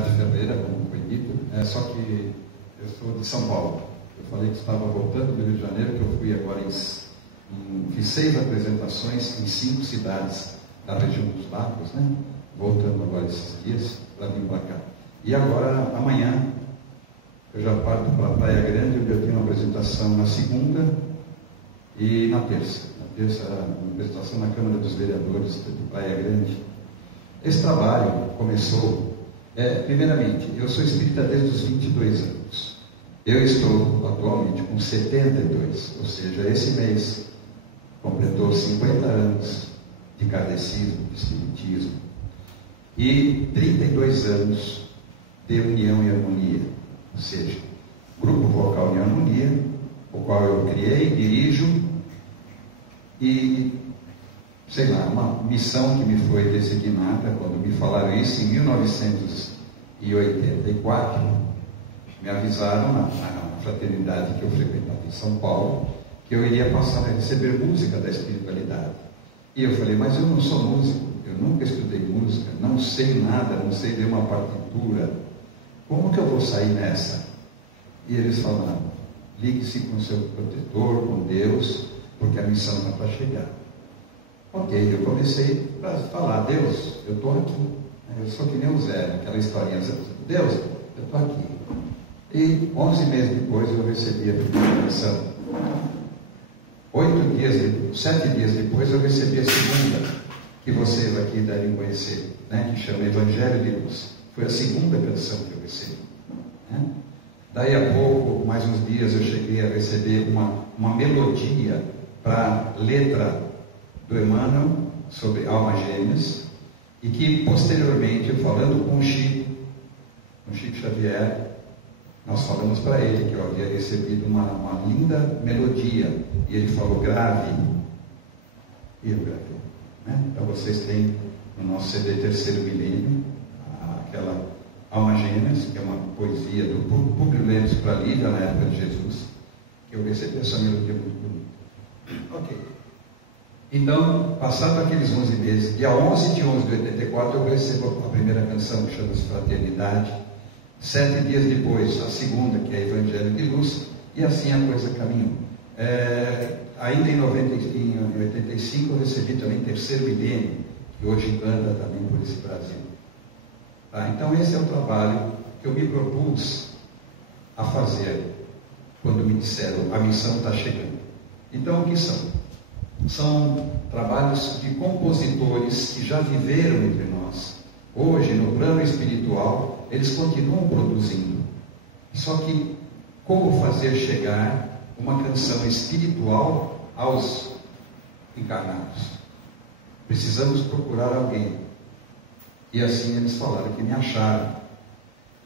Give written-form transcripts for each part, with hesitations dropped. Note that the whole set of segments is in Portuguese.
de Ferreira, como foi dito, só que eu sou de São Paulo. Eu falei que estava voltando do Rio de Janeiro, que eu fui agora fiz 6 apresentações em 5 cidades da região dos Lagos, né? Voltando agora esses dias para vir para cá. E agora, amanhã, eu já parto para a Praia Grande, onde eu tenho uma apresentação na segunda e na terça. Na terça, uma apresentação na Câmara dos Vereadores de Praia Grande. Esse trabalho começou, primeiramente, eu sou espírita desde os 22 anos. Eu estou atualmente com 72, ou seja, esse mês completou 50 anos de kardecismo, de espiritismo, e 32 anos de União e Harmonia, ou seja, Grupo Vocal União e Harmonia, o qual eu criei, dirijo, e, sei lá, uma missão que me foi designada, quando me falaram isso em 1984, me avisaram na fraternidade que eu frequentava em São Paulo, que eu iria passar a receber música da espiritualidade. E eu falei, mas eu não sou músico, eu nunca estudei música, não sei nada, não sei ler uma partitura, como que eu vou sair nessa? E eles falaram, ligue-se com o seu protetor, com Deus, porque a missão está para chegar. Ok, eu comecei a falar, Deus, eu estou aqui, eu sou que nem o Zé, aquela historinha, Deus, eu estou aqui. E 11 meses depois eu recebi a primeira missão. 7 dias depois eu recebi a segunda, que vocês aqui devem conhecer, né, que chama Evangelho de Luz. Foi a segunda canção que eu recebi. Né? Daí a pouco, mais uns dias, eu cheguei a receber uma melodia para letra do Emmanuel sobre almas gêmeas, e que posteriormente, falando com o Chico Xavier, nós falamos para ele que eu havia recebido uma linda melodia, e ele falou, grave, e eu gravei. Né? Então vocês têm no nosso CD Terceiro Milênio, aquela Almas Gêmeas, que é uma poesia do Públio Lemos para Lívia, na época de Jesus, que eu recebi essa melodia muito bonita. Ok. Então, passado aqueles 11 meses, dia 11 de 11 de 84, eu recebo a primeira canção, que chama-se Fraternidade. 7 dias depois, a segunda, que é Evangelho de Luz, e assim a coisa caminhou. Ainda em 85, eu recebi também Terceiro Milênio, que hoje anda também por esse Brasil. Tá? Então, esse é o trabalho que eu me propus a fazer, quando me disseram, a missão está chegando. Então, o que são? São trabalhos de compositores que já viveram entre nós. Hoje, no plano espiritual, eles continuam produzindo. Só que, como fazer chegar uma canção espiritual aos encarnados? Precisamos procurar alguém. E assim eles falaram que me acharam.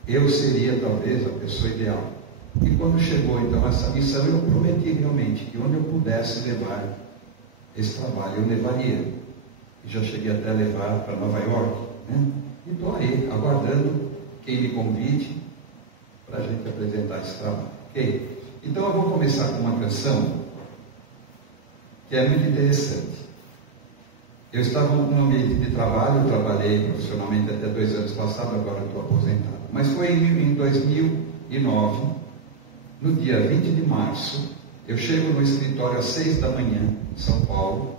Eu seria, talvez, a pessoa ideal. E quando chegou, então, essa missão, eu prometi realmente que onde eu pudesse levar esse trabalho, eu levaria. E já cheguei até a levar para Nova York, né? E estou aí, aguardando quem me convide para a gente apresentar esse trabalho. Ok? Então eu vou começar com uma canção que é muito interessante. Eu estava no ambiente de trabalho, eu trabalhei profissionalmente até 2 anos passados, agora eu estou aposentado. Mas foi em 2009, no dia 20 de março, eu chego no escritório às 6 da manhã, em São Paulo,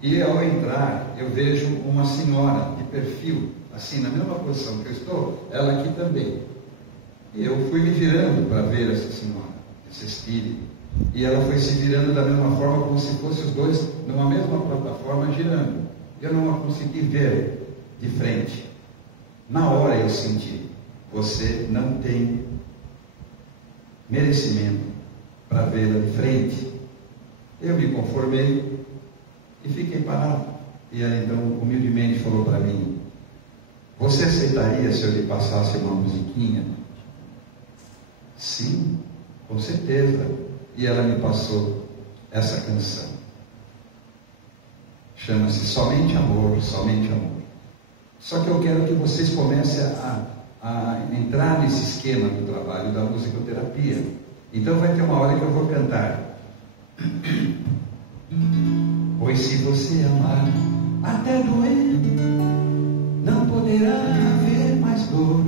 e ao entrar eu vejo uma senhora de perfil, assim, na mesma posição que eu estou, ela aqui também. E eu fui me virando para ver essa senhora, esse espírito. E ela foi se virando da mesma forma, como se fossem os dois numa mesma plataforma girando. Eu não a consegui ver de frente. Na hora eu senti, você não tem merecimento para vê-la de frente. Eu me conformei e fiquei parado. E ela então humildemente falou para mim, você aceitaria se eu lhe passasse uma musiquinha? Sim, com certeza. E ela me passou essa canção. Chama-se Somente Amor, Somente Amor. Só que eu quero que vocês comecem a entrar nesse esquema do trabalho da musicoterapia. Então vai ter uma hora que eu vou cantar. Pois se você amar até doer, não poderá haver mais dor.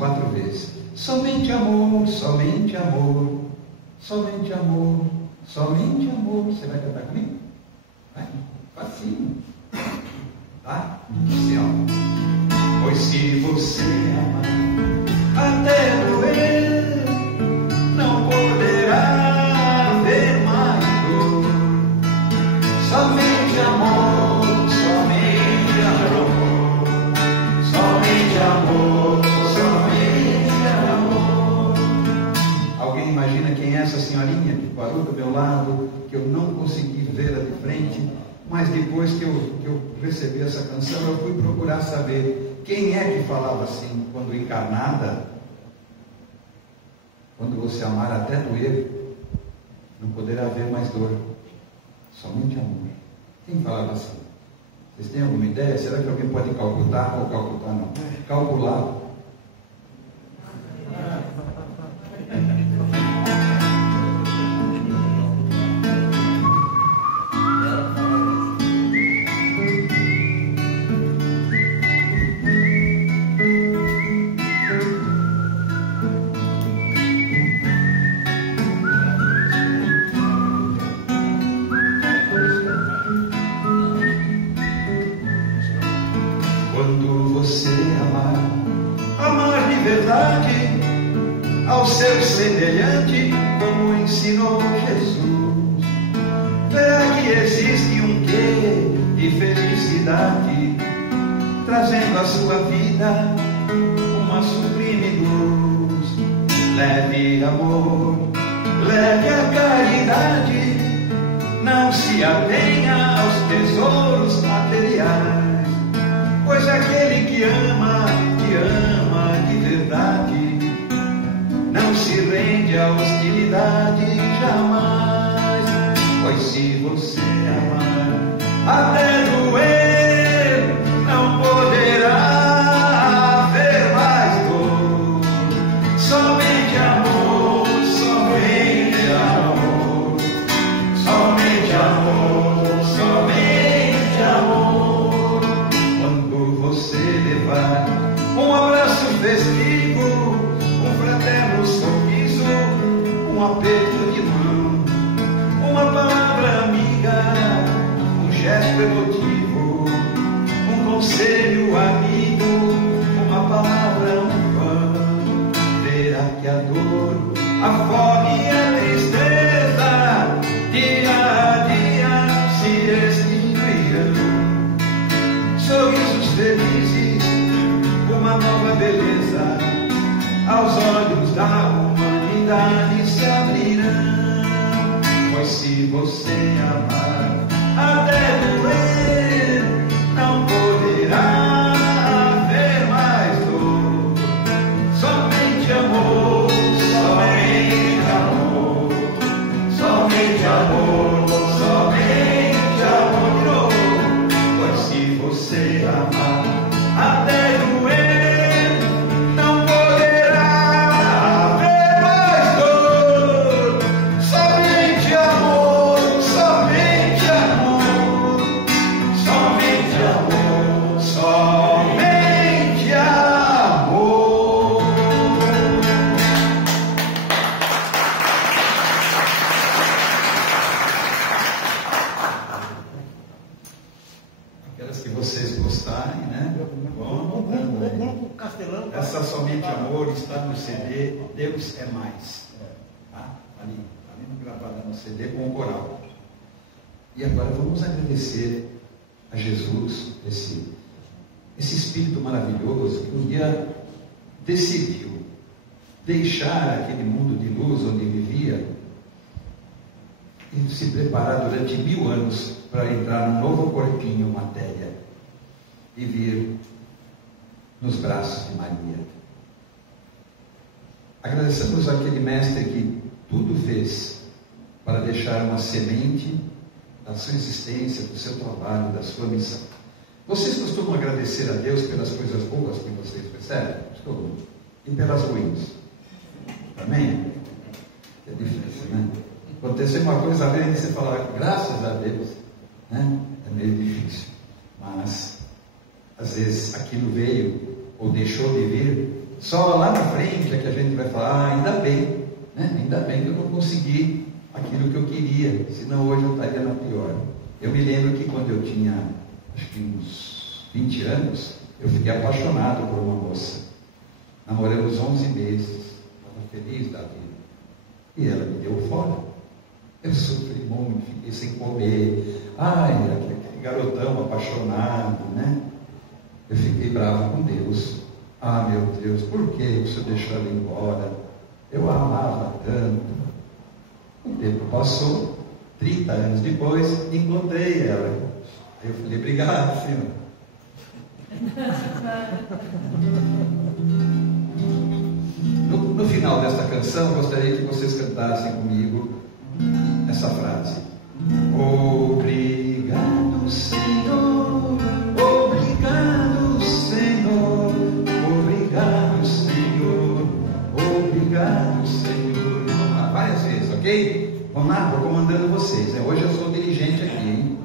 4 vezes. Somente amor, somente amor, somente amor, somente amor. Você vai cantar comigo? Vai, facinho. Tá? Assim, ó. Pois se você amar até doer, não poderá haver mais dor. Somente amor, somente amor, somente amor, somente amor. Alguém imagina quem é essa senhorinha que parou do meu lado, que eu não consegui vê-la de frente, mas depois que eu recebi essa canção, eu fui procurar saber quem é que falava assim, quando encarnada. Quando você amar até doer, não poderá haver mais dor, somente amor. Quem falava assim? Vocês têm alguma ideia? Será que alguém pode calcular? Ou calcular não? Calcular. Ao seu semelhante, como ensinou Jesus, verá que existe um quê de felicidade, trazendo à sua vida uma sublime luz. Leve amor, leve a caridade, não se atenha aos tesouros materiais, pois aquele que ama de verdade, não se rende à hostilidade jamais. Pois se você amar até doer, não poderá haver mais dor. Somente amor, somente amor, somente amor, somente amor. Quando você levar um abraço festivo, um fraterno sorriso, um aperto de mão, uma palavra amiga, um gesto emotivo, um conselho amigo, uma palavra, um pão, verá que a dor, a fome e a tristeza, dia a dia se extinguirão. Sorrisos felizes, uma nova beleza, aos olhos da humanidade se abrirão. Pois se você amar até doer, não poderá haver mais dor. Somente amor, somente amor, somente amor, somente amor de novo. Pois se você amar até doer, não poderá haver mais dor. Somente amor, somente amor, somente amor, somente amor. Aquelas que vocês gostarem, né? Vão anotando aí. Essa Somente Amor está no CD Deus é Mais. Tá? Ali gravada no CD com o coral. E agora vamos agradecer a Jesus, esse Espírito maravilhoso que um dia decidiu deixar aquele mundo de luz onde vivia e se preparar durante 1000 anos para entrar num novo corpinho, matéria, e vir nos braços de Maria. Agradecemos àquele mestre que tudo fez para deixar uma semente da sua existência, do seu trabalho, da sua missão. Vocês costumam agradecer a Deus pelas coisas boas que vocês recebem? Todo mundo. E pelas ruins? Também? É difícil, né? Acontecer uma coisa grande e você falar graças a Deus, né? É meio difícil. Mas às vezes aquilo veio ou deixou de vir Só lá na frente é que a gente vai falar, ainda bem, né? Ainda bem que eu não consegui aquilo que eu queria, senão hoje eu estaria na pior. Eu me lembro que quando eu tinha, acho que uns 20 anos, eu fiquei apaixonado por uma moça. Namoramos 11 meses, estava feliz da vida. E ela me deu fora. Eu sofri muito, fiquei sem comer. Ai, aquele garotão apaixonado, né? Eu fiquei bravo com Deus. Ah, meu Deus, por que o Senhor deixou ela embora? Eu a amava tanto. O tempo passou, 30 anos depois, encontrei ela. Aí eu falei, obrigado, Senhor. No final desta canção, gostaria que vocês cantassem comigo essa frase. Obrigado, Senhor, obrigado, Senhor, obrigado, Senhor, obrigado, Senhor. Vamos lá, várias vezes, ok? Vamos lá, vou comandando vocês, né? Hoje eu sou dirigente aqui, hein?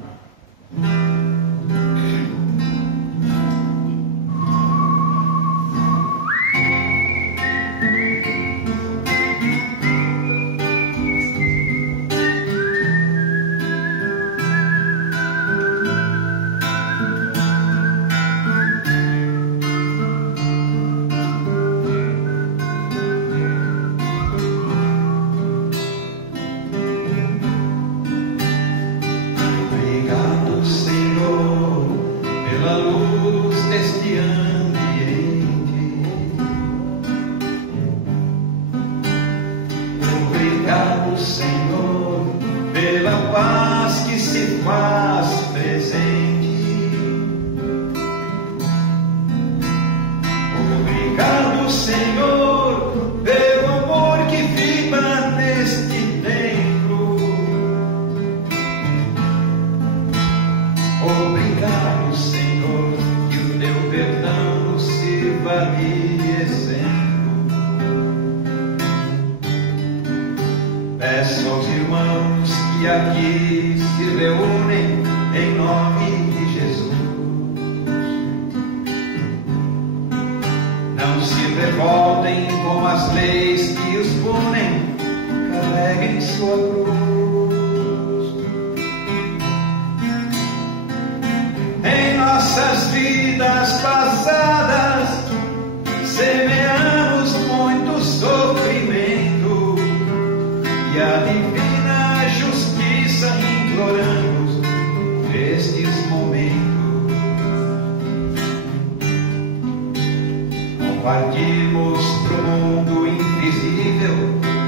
Partimos pro mundo invisível,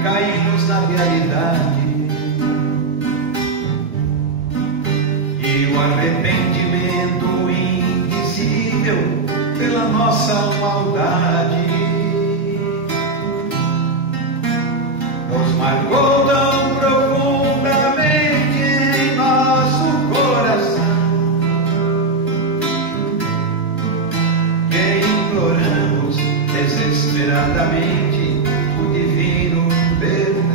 caímos na realidade. E o arrependimento invisível pela nossa maldade nos marcou tão profundamente em nosso coração que imploramos desesperadamente o divino perdão.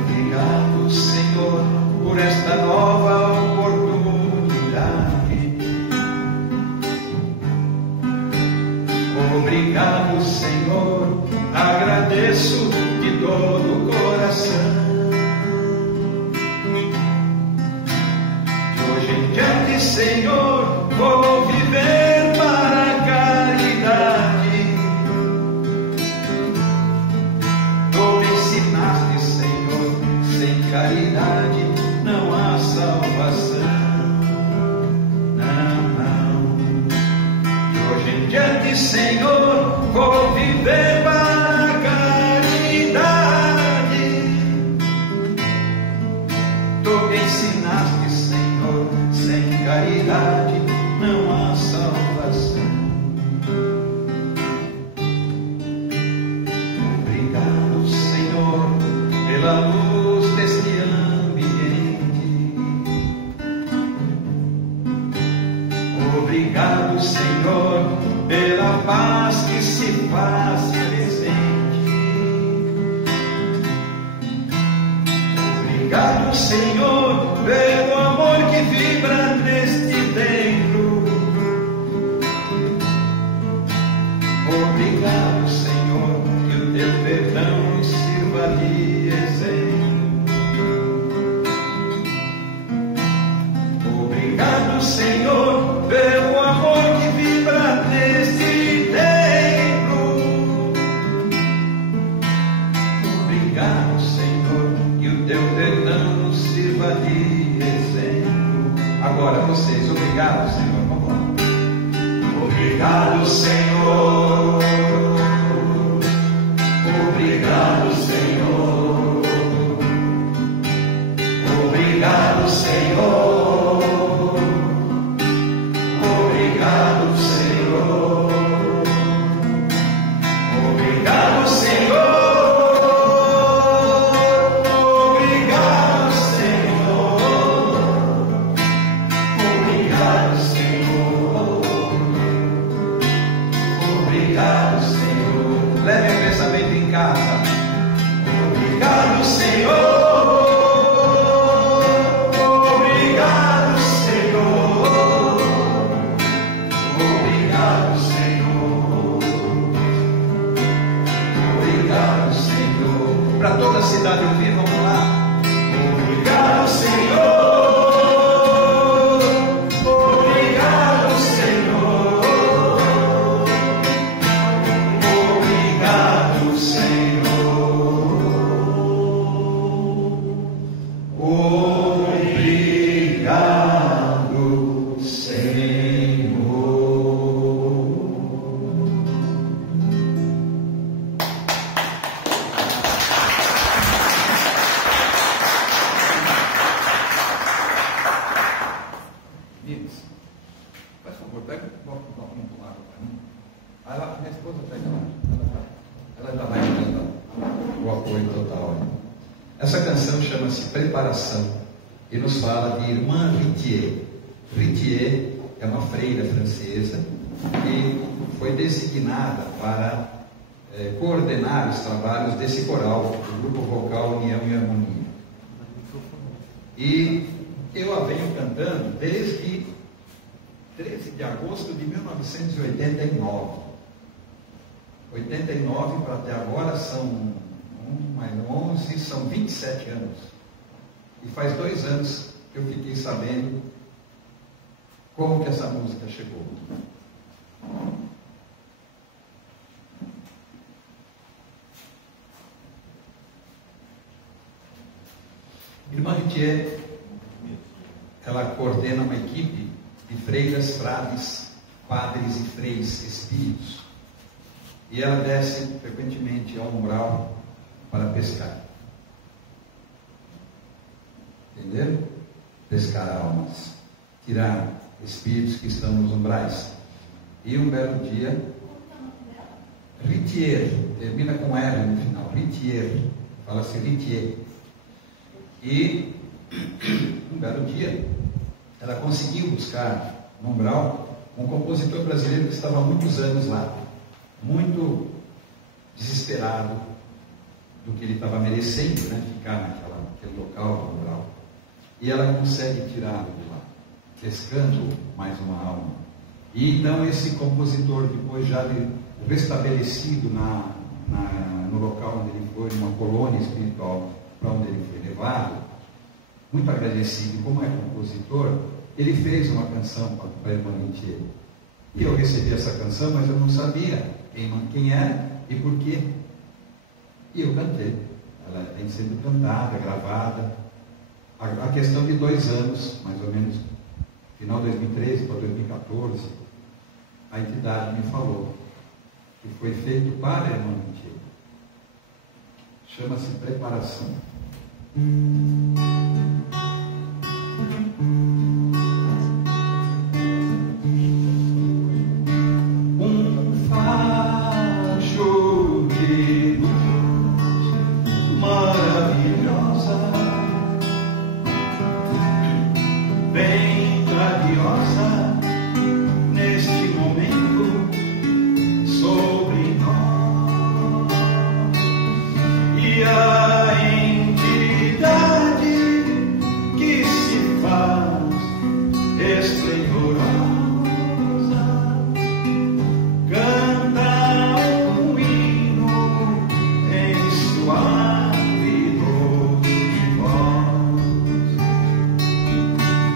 Obrigado, Senhor, por esta nova oportunidade. Obrigado, Senhor, agradeço de todo o coração. De hoje em diante, Senhor, vou viver para a caridade. Tu me ensinaste, Senhor, sem caridade não há salvação. Não, não. De hoje em diante, Senhor, vou viver para a caridade. Tu me ensinaste, Senhor, sem caridade não há salvação. Obrigado, Senhor, pela luz deste ambiente. Obrigado, Senhor, pela paz que se faz presente. Obrigado, Senhor, pelo amor que vibra neste templo. Senhor, pelo amor que vibra neste templo. Obrigado, Senhor, que o teu perdão sirva de exemplo. Agora vocês, obrigado, Senhor. Vamos lá. Obrigado, Senhor. Obrigado, Senhor. Obrigado, Senhor. Obrigado, Senhor. Obrigado, Senhor. Obrigado, Senhor. Obrigado, Senhor. Leve o pensamento em casa. Obrigado, Senhor. Obrigado, Senhor. Obrigado, Senhor. Obrigado, Senhor. Para toda a cidade ouvir, vamos lá. Obrigado, Senhor. Obrigado, Senhor. Obrigado, Senhor. Obrigado, Senhor. Meninos, faz favor, pega um copo com água para mim. Aí lá, minha esposa está lá. Ela já vai me dando o apoio total. Essa canção chama-se Preparação e nos fala de Irmã Rittier. Rittier é uma freira francesa que foi designada para coordenar os trabalhos desse coral, do grupo vocal União e Harmonia. E eu a venho cantando desde 13 de agosto de 1989. 89 para até agora são 1 mais 11, são 27 anos. E faz 2 anos que eu fiquei sabendo como que essa música chegou. Irmã Rittier, ela coordena uma equipe de freiras, frades, padres e freis espíritos. E ela desce frequentemente ao umbral para pescar. Entenderam? Pescar almas, tirar espíritos que estão nos umbrais. E um belo dia, Rittier, termina com R no final, Rittier, fala-se Rittier. E um belo dia, ela conseguiu buscar no umbral um compositor brasileiro que estava há muitos anos lá, muito desesperado do que ele estava merecendo, né, ficar naquele local do umbral. E ela consegue tirá-lo de lá, pescando mais uma alma. E então esse compositor, depois já restabelecido no local onde ele foi, numa colônia espiritual para onde ele foi levado, muito agradecido, como é compositor, ele fez uma canção para a Irmã Rittier. E eu recebi essa canção, mas eu não sabia quem era e por quê. E eu cantei. Ela tem sido cantada, gravada. A questão de 2 anos, mais ou menos, final de 2013 para 2014, a entidade me falou que foi feito para a Irmã Rittier. Chama-se Preparação.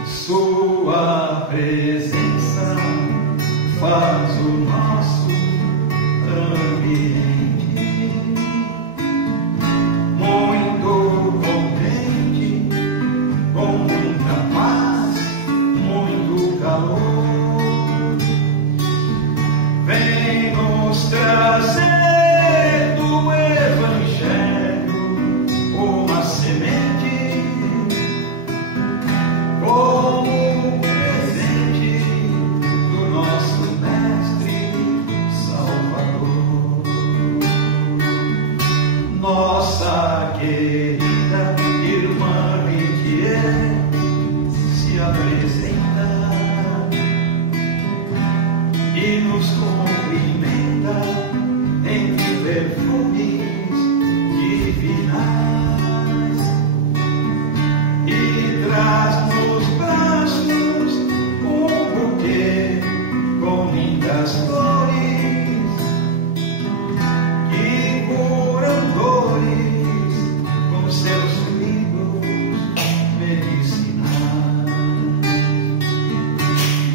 Sua presença faz o nosso ambiente muito contente, com muita paz, muito calor. Vem nos trazer do Evangelho uma semente como presente do nosso Mestre Salvador. Nossa querida irmã Riquier se apresenta e nos cumprimenta entre perfumes divinais e traz nos braços um buquê com lindas flores que curam dores com seus fluidos medicinais.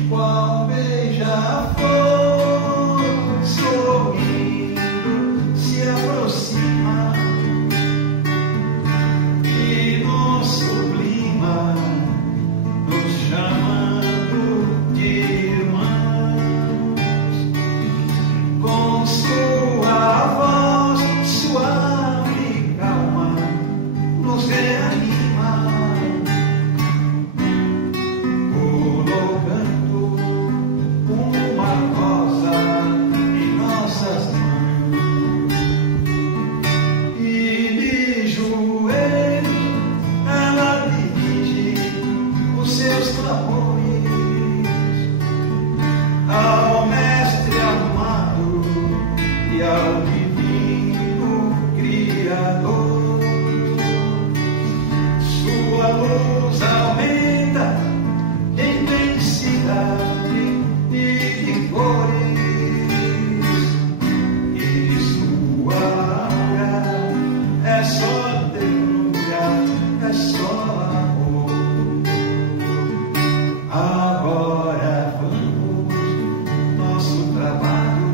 Qual beija-flor sorrindo se aproxima e nos sublima, nos chamando de irmãos. Com sua voz suave e calma nos reanima, colocando uma rosa em nossas mãos. E de joelhos ela dirige os seus clamores ao Mestre amado e ao divino Criador. Sua luz aumenta de intensidade e de cores, e sua aura é só ternura, é só amor. Agora vamos nosso trabalho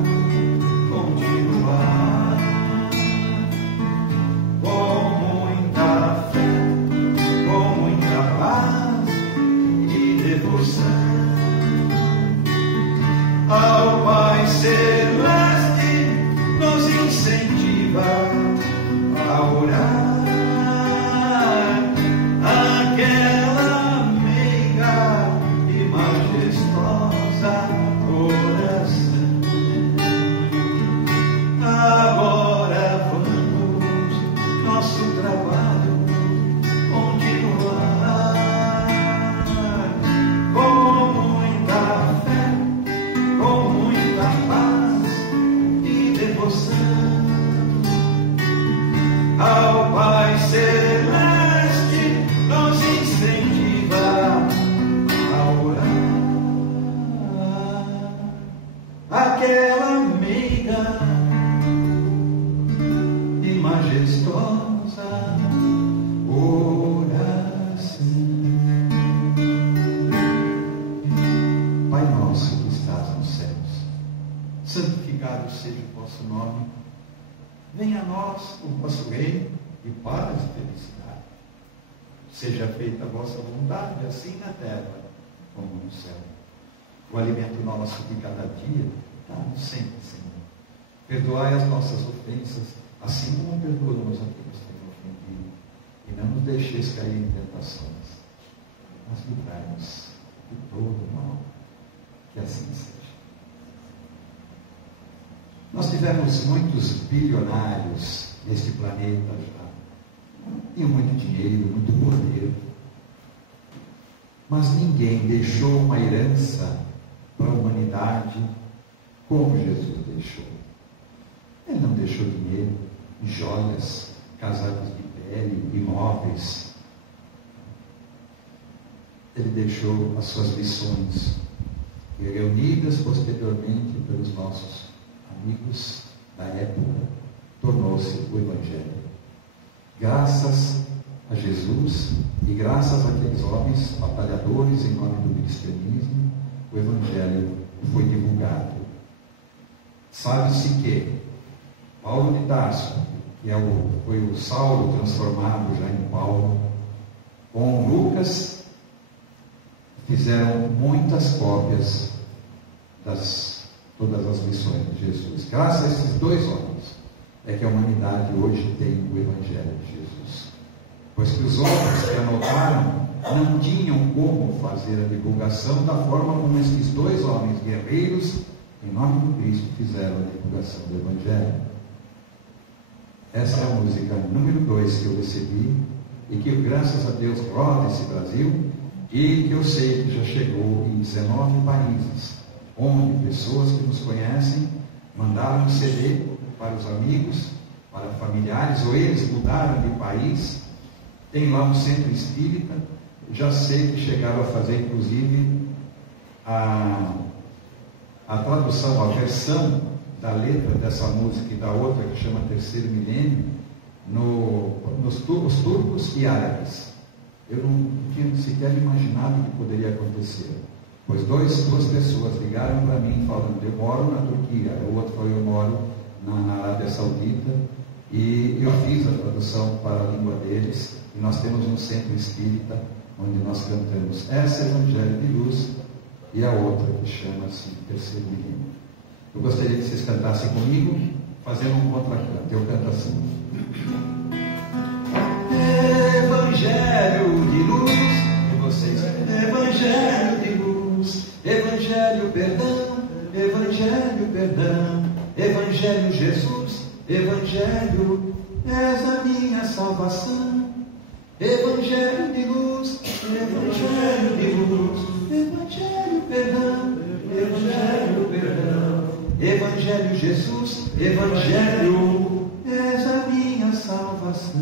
continuar com muita fé, com muita paz e devoção ao Pai Celeste, nos incentiva a orar aquela meiga e majestosa oração. Agora vamos nosso trabalho continuar com muita fé, com muita paz e devoção ao Pai Celeste, nos incentiva a orar aquela meiga e majestosa oração. Pai nosso que estás nos céus, santificado seja o vosso nome. Venha a nós o vosso reino e paz e felicidade. Seja feita a vossa vontade, assim na terra como no céu. O alimento nosso de cada dia, dá-nos sempre, Senhor. Perdoai as nossas ofensas, assim como perdoamos a quem nos tem ofendido. E não nos deixeis cair em tentações, mas livrai-nos de todo mal. Que assim seja. Nós tivemos muitos bilionários neste planeta já. Tinham muito dinheiro, muito poder. Mas ninguém deixou uma herança para a humanidade como Jesus deixou. Ele não deixou dinheiro, joias, casacos de pele, imóveis. Ele deixou as suas lições, reunidas posteriormente pelos nossos amigos da época, tornou-se o Evangelho. Graças a Jesus e graças àqueles homens batalhadores em nome do cristianismo, o Evangelho foi divulgado. Sabe-se que Paulo de Tarso, que foi o Saulo transformado já em Paulo, com Lucas, fizeram muitas cópias todas as lições de Jesus. Graças a esses dois homens é que a humanidade hoje tem o Evangelho de Jesus. Pois que os homens que anotaram não tinham como fazer a divulgação da forma como esses dois homens guerreiros, em nome do Cristo, fizeram a divulgação do Evangelho. Essa é a música número 2 que eu recebi e que, graças a Deus, roda esse Brasil e que eu sei que já chegou em 19 países, onde pessoas que nos conhecem mandaram um CD para os amigos, para familiares, ou eles mudaram de país. Tem lá um centro espírita. Já sei que chegaram a fazer, inclusive, a tradução, a versão da letra dessa música e da outra, que chama Terceiro Milênio, os turcos e árabes. Eu não tinha sequer imaginado que poderia acontecer. Pois duas pessoas ligaram para mim falando: eu moro na Turquia. O outro falou: eu moro na Arábia Saudita. E eu fiz a tradução para a língua deles. E nós temos um centro espírita onde nós cantamos essa Evangelho de Luz e a outra que chama-se Terceiro Milênio. Eu gostaria que vocês cantassem comigo, fazendo um contracanto. Eu canto assim: Evangelho de luz. E vocês: Evangelho de luz, Evangelho perdão, Evangelho perdão, Evangelho Jesus, Evangelho és a minha salvação. Evangelho de luz, Evangelho de luz, Evangelho perdão, Evangelho perdão, Evangelho Jesus, Evangelho és a minha salvação.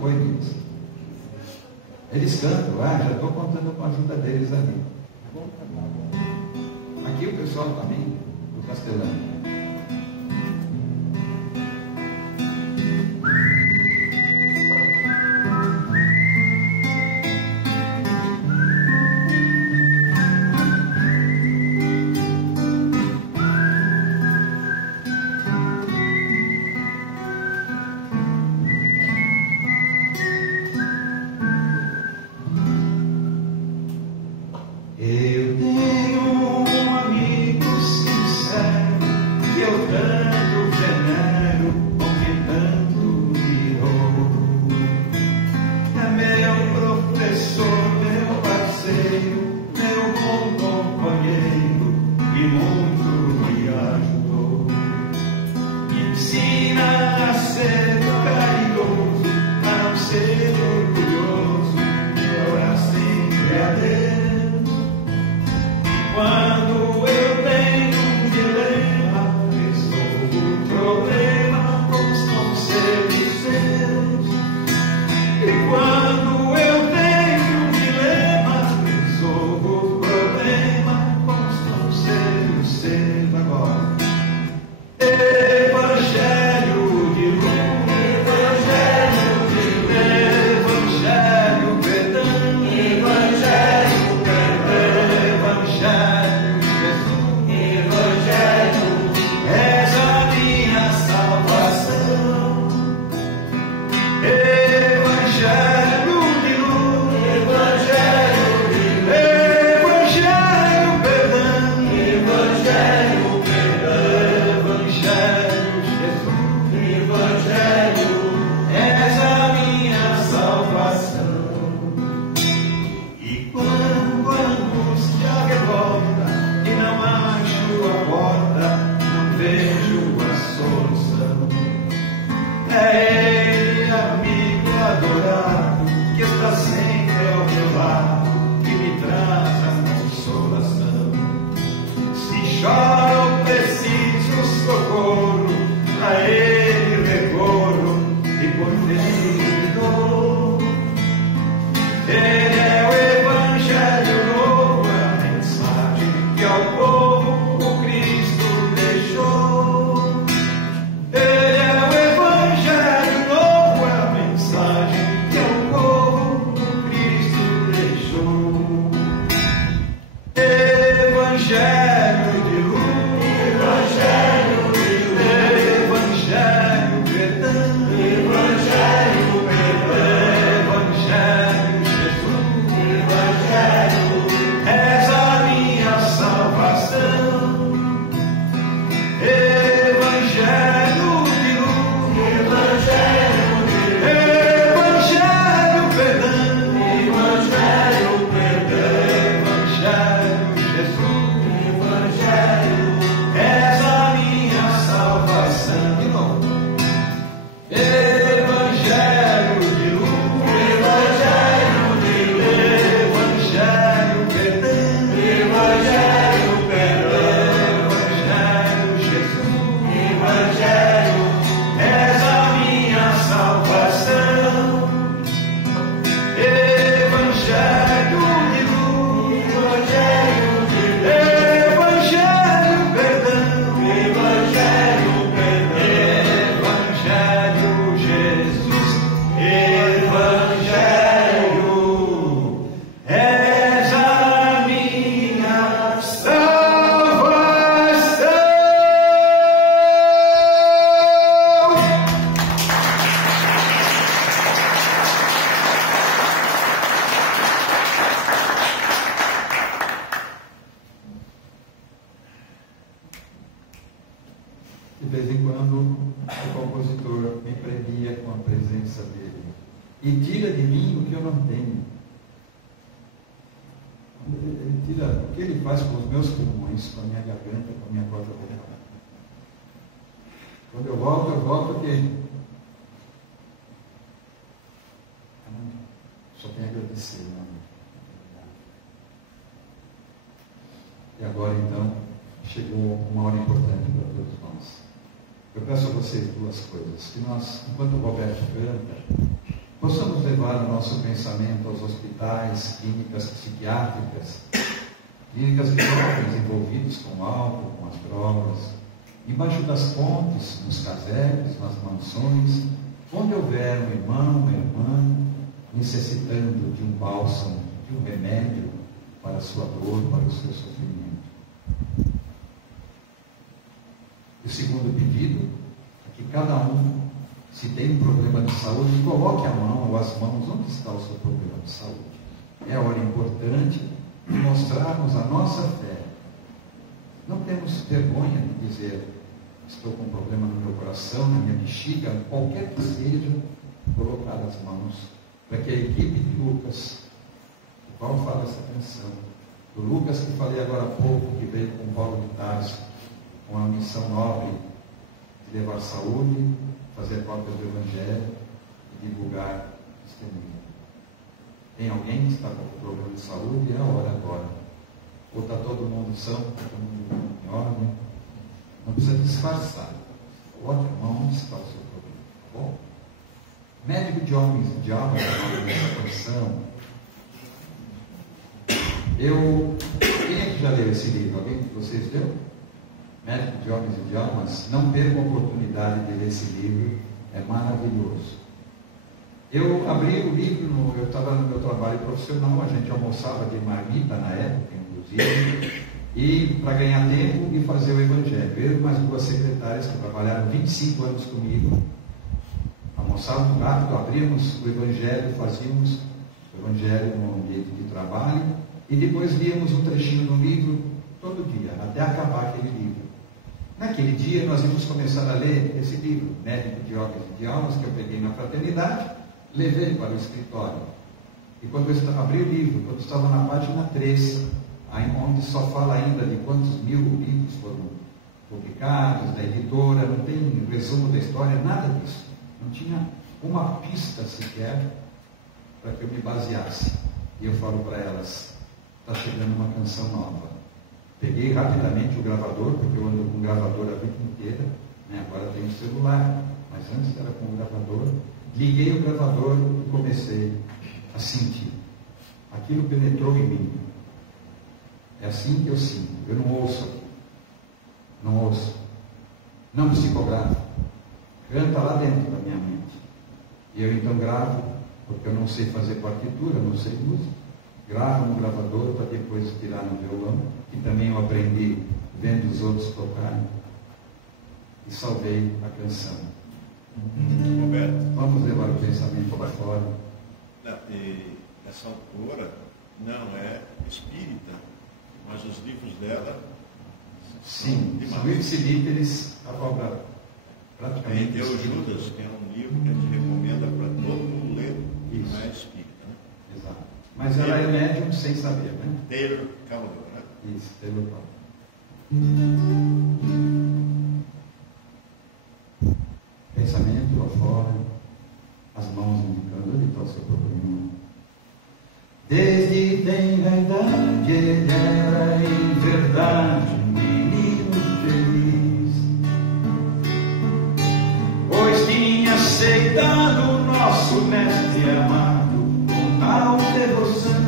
Foi isso. Eles cantam, já estou contando com a ajuda deles ali. Aqui o pessoal também, do castelano. De vez em quando, o compositor me premia com a presença dele e tira de mim o que eu não tenho. Ele tira o que ele faz com os meus pulmões, com a minha garganta, com a minha corda vocal. Quando eu volto porque só tenho a agradecer, né? E agora então chegou uma hora importante para todos nós. Eu peço a vocês duas coisas: que nós, enquanto o Roberto canta, possamos levar o nosso pensamento aos hospitais, clínicas psiquiátricas, clínicas de jovens envolvidos com álcool, com as drogas, embaixo das pontes, nos casebres, nas mansões, onde houver um irmão, uma irmã, necessitando de um bálsamo, de um remédio para a sua dor, para o seu sofrimento. O segundo pedido é que cada um, se tem um problema de saúde, coloque a mão ou as mãos onde está o seu problema de saúde. É a hora importante de mostrarmos a nossa fé. Não temos vergonha de dizer: estou com um problema no meu coração, na minha bexiga, qualquer que seja, colocar as mãos, para que a equipe de Lucas, o Paulo fala essa canção, o Lucas que falei agora há pouco, que veio com Paulo de Tarso, com a missão nobre de levar saúde, fazer cópias do Evangelho e divulgar testemunho. Tem alguém que está com problema de saúde? É a hora agora. Ou está todo mundo são, está todo mundo em ordem? Não precisa disfarçar. Coloque a mão onde está o seu problema, tá bom? Médico de homens e de almas, nessa canção. Quem é que já leu esse livro? Alguém de vocês leu? Médico de Homens e de Almas. Não perca a oportunidade de ler esse livro, é maravilhoso. Eu abri o livro, eu estava no meu trabalho profissional, a gente almoçava de marmita na época, inclusive, e para ganhar tempo e fazer o Evangelho. Eu e mais duas secretárias que trabalharam 25 anos comigo, almoçávamos rápido, abríamos o Evangelho, fazíamos o Evangelho no ambiente de trabalho, e depois líamos um trechinho do livro todo dia, até acabar aquele livro. Naquele dia nós íamos começar a ler esse livro, Médico de Homens e de Almas, que eu peguei na fraternidade, levei para o escritório. E quando eu abri o livro, quando estava na página 3, onde só fala ainda de quantos mil livros foram publicados, da editora, não tem resumo da história, nada disso. Não tinha uma pista sequer para que eu me baseasse. E eu falo para elas: está chegando uma canção nova. Peguei rapidamente o gravador, porque eu ando com o gravador a vida inteira, né? Agora tenho celular, mas antes era com o gravador. Liguei o gravador e comecei a sentir. Aquilo penetrou em mim. É assim que eu sinto. Eu não ouço aqui. Não ouço. Não psicografo. Canta lá dentro da minha mente. E eu então gravo, porque eu não sei fazer partitura, não sei música. gravo no gravador para depois tirar no violão, que também eu aprendi vendo os outros tocarem, e salvei a canção. Roberto, vamos levar o pensamento para fora. E essa autora não é espírita, mas os livros dela sim, são ipsilíteres, a obra praticamente. Tem o Judas, que é um livro que a gente recomenda para todo mundo ler, que não é espírita, né? Exato. Mas ela é médium sem saber, né? Taylor Calvin, né? Isso, Taylor Calvin. Pensamento lá fora, as mãos indicando onde está o seu problema. Desde tenra idade ele era em verdade um menino feliz, pois tinha aceitado o nosso mestre amado com tal devoção,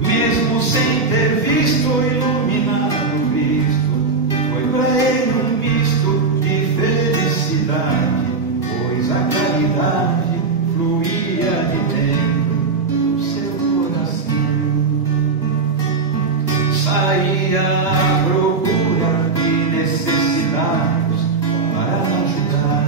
mesmo sem ter visto o iluminado Cristo, foi para ele um misto de felicidade, pois a caridade fluía de dentro do seu coração. Saía à procura de necessitados para ajudar,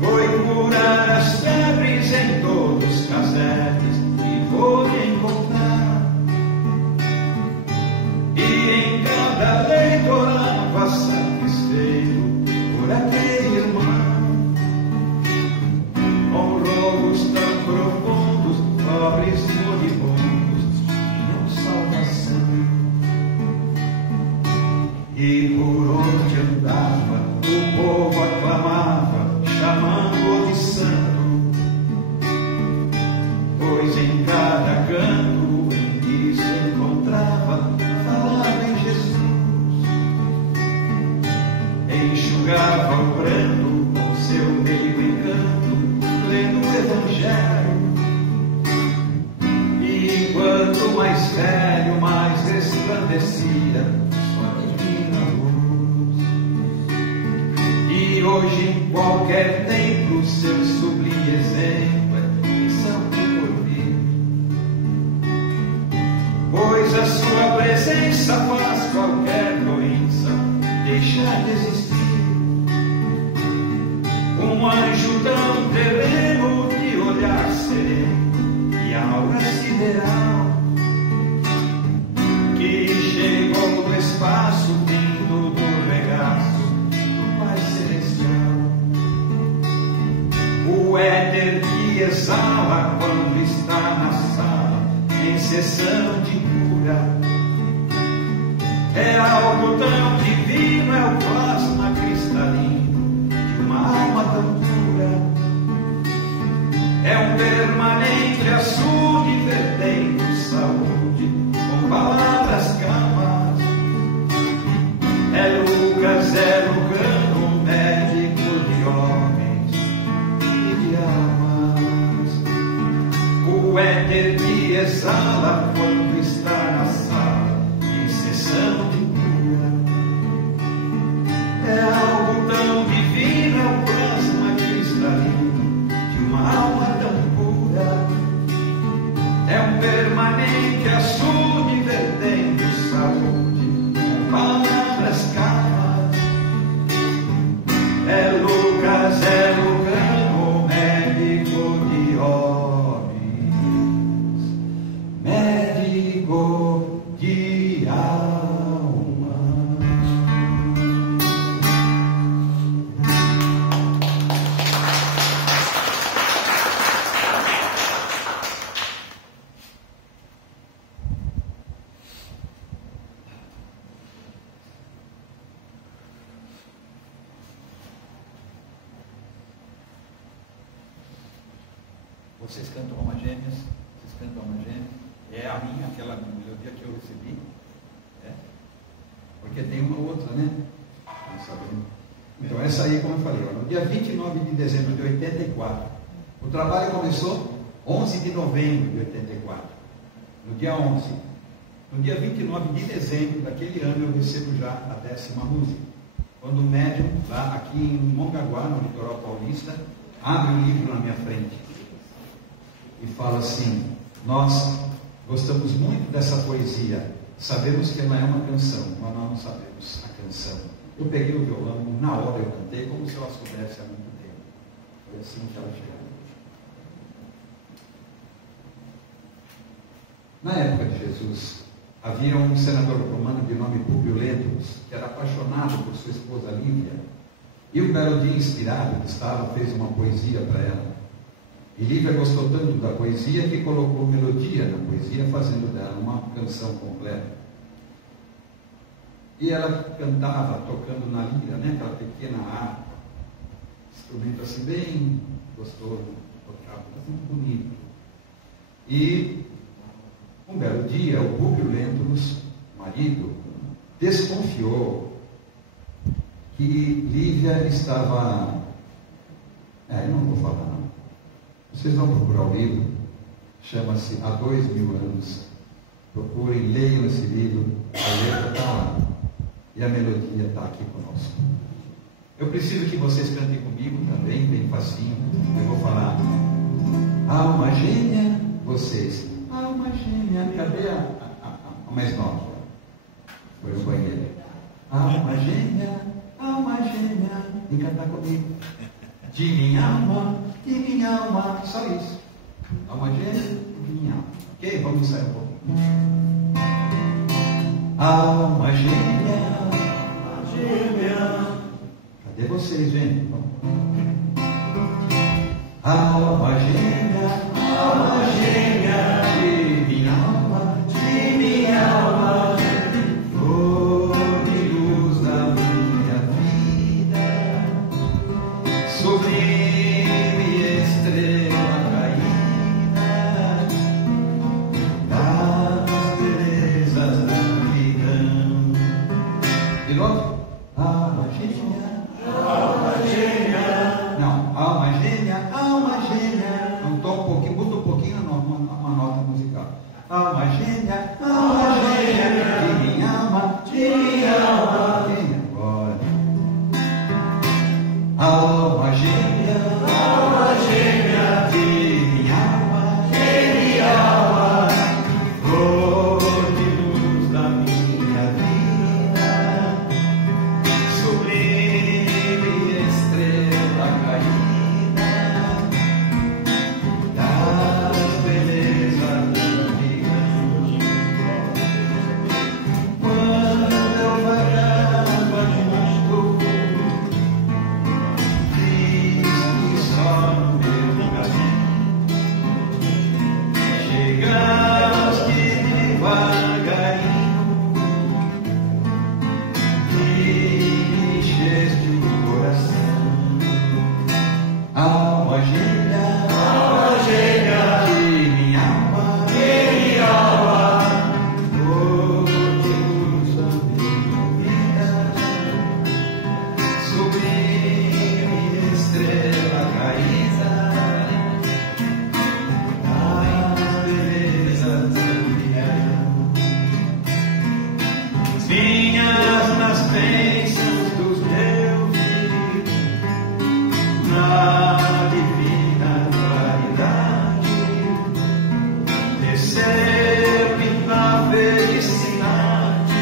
foi curar as febres em todos os casebres e foi encontrar, e em cada leito orava satisfeito por aquele irmão, com rogos tão profundos, pobres moribundos tinham salvação. E por onde andava, o povo aclamava, chamando-o de santo, pois em cada canto em que se encontrava, falava em Jesus, enxugava o pranto com seu meio encanto, lendo o Evangelho, e quanto mais velho, mais resplandecia sua divina luz. E hoje em qualquer templo seu sublime exemplo é lição por vir, pois a sua presença faz qualquer doença deixar de existir. Um anjo tão terreno de olhar sereno e aura sideral, que chegou do espaço vindo do regaço do Pai Celestial. O éter que exala quando está na sala em sessão de cura é algo tão divino, é o plasma cristalino de uma alma tão pura, é um permanente açude vertendo saúde com palavras calmas. É Lucas, é Lucano, médico de homens e de almas. O éter que exala quando está na sala em sessão de cura é algo tão divino, é o plasma cristalino de uma alma tão pura, é um permanente açude vertendo saúde com palavras calmas. É Lucas, é Lucano, médico de homens, médico de almas. Vocês cantam alma gêmeas, vocês cantam alma gêmea, é a minha, aquela melodia que eu recebi, porque tem uma outra, né? Então essa aí, como eu falei, no dia 29 de dezembro de 84, o trabalho começou 11 de novembro de 84, no dia 11, no dia 29 de dezembro daquele ano eu recebo já a 10ª música, quando o médium, lá aqui em Mongaguá, no litoral paulista, abre um livro na minha frente. e fala assim: nós gostamos muito dessa poesia, sabemos que ela é uma canção, mas nós não sabemos a canção. Eu peguei o violão, na hora eu cantei como se eu a soubesse há muito tempo. Foi assim que ela chegou. Na época de Jesus, havia um senador romano de nome Públio Lentulus, que era apaixonado por sua esposa Lívia. E um belo dia, inspirado que estava, fez uma poesia para ela. E Lívia gostou tanto da poesia que colocou melodia na poesia, fazendo dela uma canção completa. E ela cantava, tocando na lira, né? Aquela pequena harpa, instrumento assim bem gostoso, tocava, assim, bonito. E um belo dia, o Públio Lentulus, marido, desconfiou que Lívia estava... eu não vou falar não. Vocês vão procurar o livro, chama-se Há 2000 anos. Procurem, leiam esse livro, a letra está lá. E a melodia está aqui conosco. Eu preciso que vocês cantem comigo também, bem facinho. Eu vou falar: alma gêmea, vocês. Alma gêmea, cadê a mais nova? Foi no banheiro. Alma gêmea, vem cantar comigo. De minha alma, só isso. Alma gêmea, de minha alma. Ok? Vamos sair um pouquinho. Alma gêmea. Cadê vocês, gente? Alma gêmea, de minha alma, flor de luz da minha vida, sublime estrela caída, das belezas da vida. De novo. Alma gêmea. Não, alma gêmea. Não toca um pouquinho, muda um pouquinho uma nota musical. Alma gêmea, de minha alma. Quem agora? Alma gêmea, de minha alma, flor de luz da minha vida, sublime estrela caída, das belezas da vida. Quando eu vagava junto, Cristo só no meu caminho, chegaste devagarinho e encheste o coração. Alma gêmea, de minha alma, flor de luz da minha vida, sublime estrela caída, das belezas da vida. Vinhas nas bênçãos dos meus filhos, na divina claridade, descer-me na felicidade,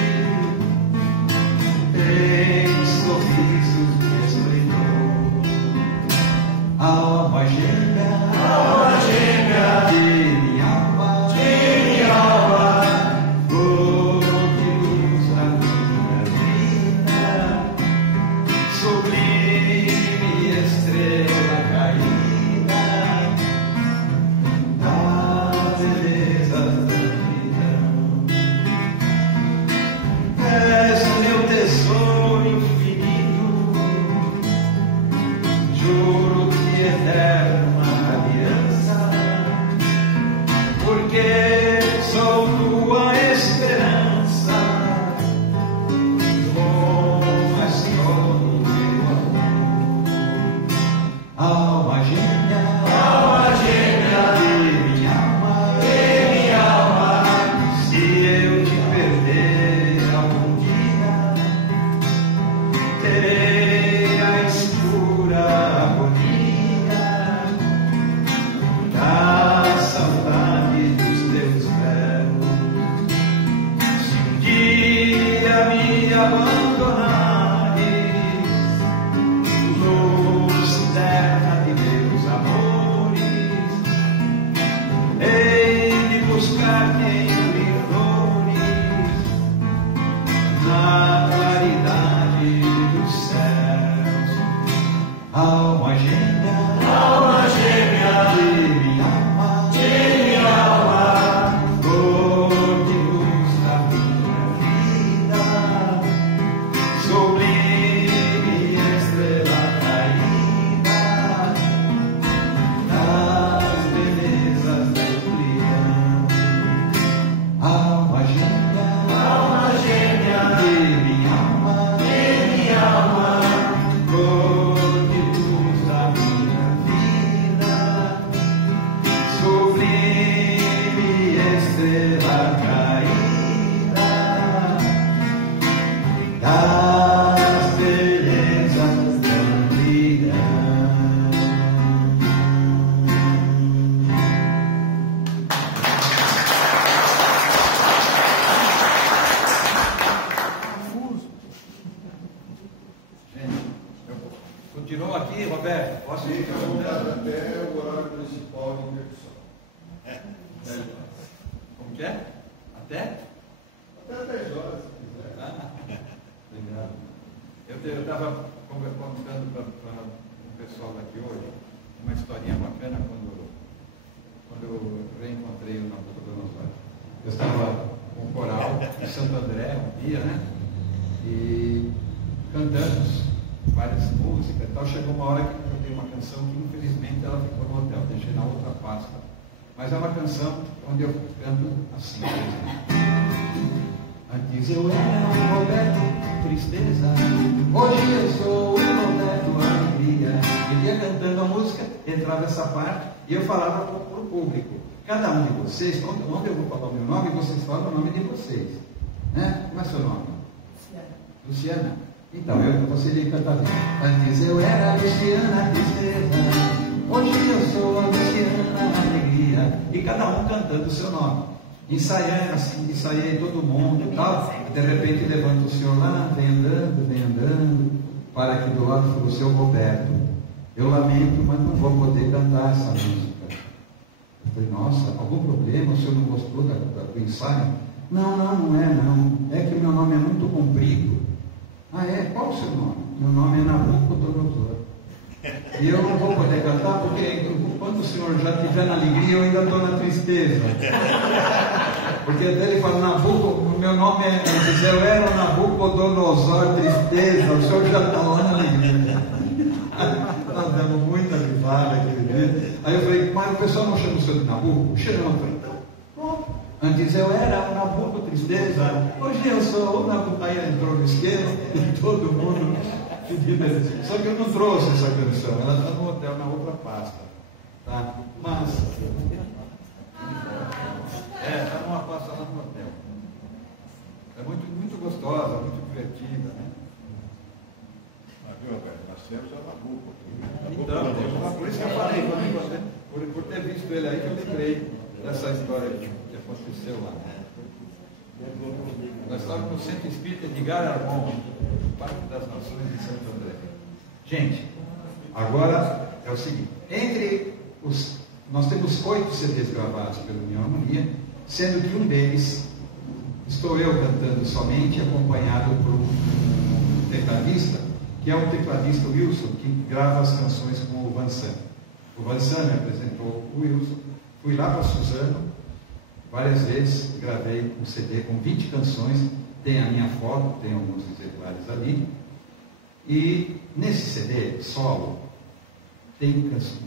em sorrisos de esplendor. Alma gêmea, de minha alma, flor de luz da minha vida, sublime estrela caída, das belezas da vida. És meu tesouro infinito, juro que eterna aliança, porque sou tua esperança, como és todo meu amor. Alma gêmea, de minha alma, se eu te perder algum dia, terei a escura agonia da buscar-te entre flores, na claridade dos céus. Alma gêmea de minha alma, flor de luz da minha vida, sublime estrela caída das belezas da escuridão. Alma gêmea de minha alma, flor de luz da minha vida, sublime estrela caída das belezas tão brilhantes. Gente, continuou aqui, Roberto? Posso ir? Fica à vontade até o horário principal de interrupção. Como que é? Até? Até 10 horas, se quiser. Obrigado. Eu estava contando para o pessoal daqui hoje uma historinha bacana quando eu reencontrei o Nabucodonosor. Eu estava com o coral em Santo André um dia, né? E cantamos várias músicas e tal. Chegou uma hora que eu cantei uma canção que infelizmente ela ficou no hotel, deixei na outra pasta. Mas é uma canção onde eu canto assim. Antes eu era um Roberto tristeza, hoje eu sou um Roberto alegria. Eu ia cantando a música, entrava essa parte e eu falava para o público. Cada um de vocês, onde eu vou falar o meu nome, vocês falam o nome de vocês. Né? Como é seu nome? Luciana. Então, você ia cantar assim. Antes eu era a Luciana tristeza, hoje eu sou a Luciana alegria. E cada um cantando o seu nome. Ensaiando assim, ensaiei todo mundo e tal. De repente levanta o senhor lá, vem andando, para aqui do lado falou o seu Roberto. Eu lamento, mas não vou poder cantar essa música. Eu falei, nossa, algum problema? O senhor não gostou do ensaio? Não é que meu nome é muito comprido. Ah, é? Qual o seu nome? Meu nome é Nabucodonosor. E eu não vou poder cantar porque enquanto o senhor já estiver na alegria, eu ainda estou na tristeza. Porque até ele fala, o meu nome é, eu era o Nabucodonosor tristeza, o senhor já está lá na alegria. Nós demos muita risada aquele dia. Aí eu falei, mas o pessoal não chama o senhor de Nabuco? Chama. Eu falei, então, pronto. Antes eu era o Nabuco tristeza, hoje eu sou o Nabuco. Aí entrou no esquema e todo mundo pedindo. Só que eu não trouxe essa canção, ela está no hotel, na outra pasta. Tá? Mas está numa pasta lá no hotel. É muito gostosa, muito divertida, né? Viu, Roberto? Nós temos a Nabuco aqui. Então, por isso que eu falei, por ter visto ele aí, que eu lembrei dessa história que aconteceu lá. Nós estávamos no Centro Espírita Edgar Armon, no Parque das Nações de Santo André. Gente, agora é o seguinte, nós temos 8 CDs gravados pela União Harmonia, sendo que um deles estou eu cantando somente, acompanhado por um tecladista, que é o tecladista Wilson, que grava as canções com o Vansan. O Vansan me apresentou o Wilson, fui lá para Suzano, várias vezes gravei um CD com 20 canções, tem a minha foto, tem alguns exemplares ali, e nesse CD solo,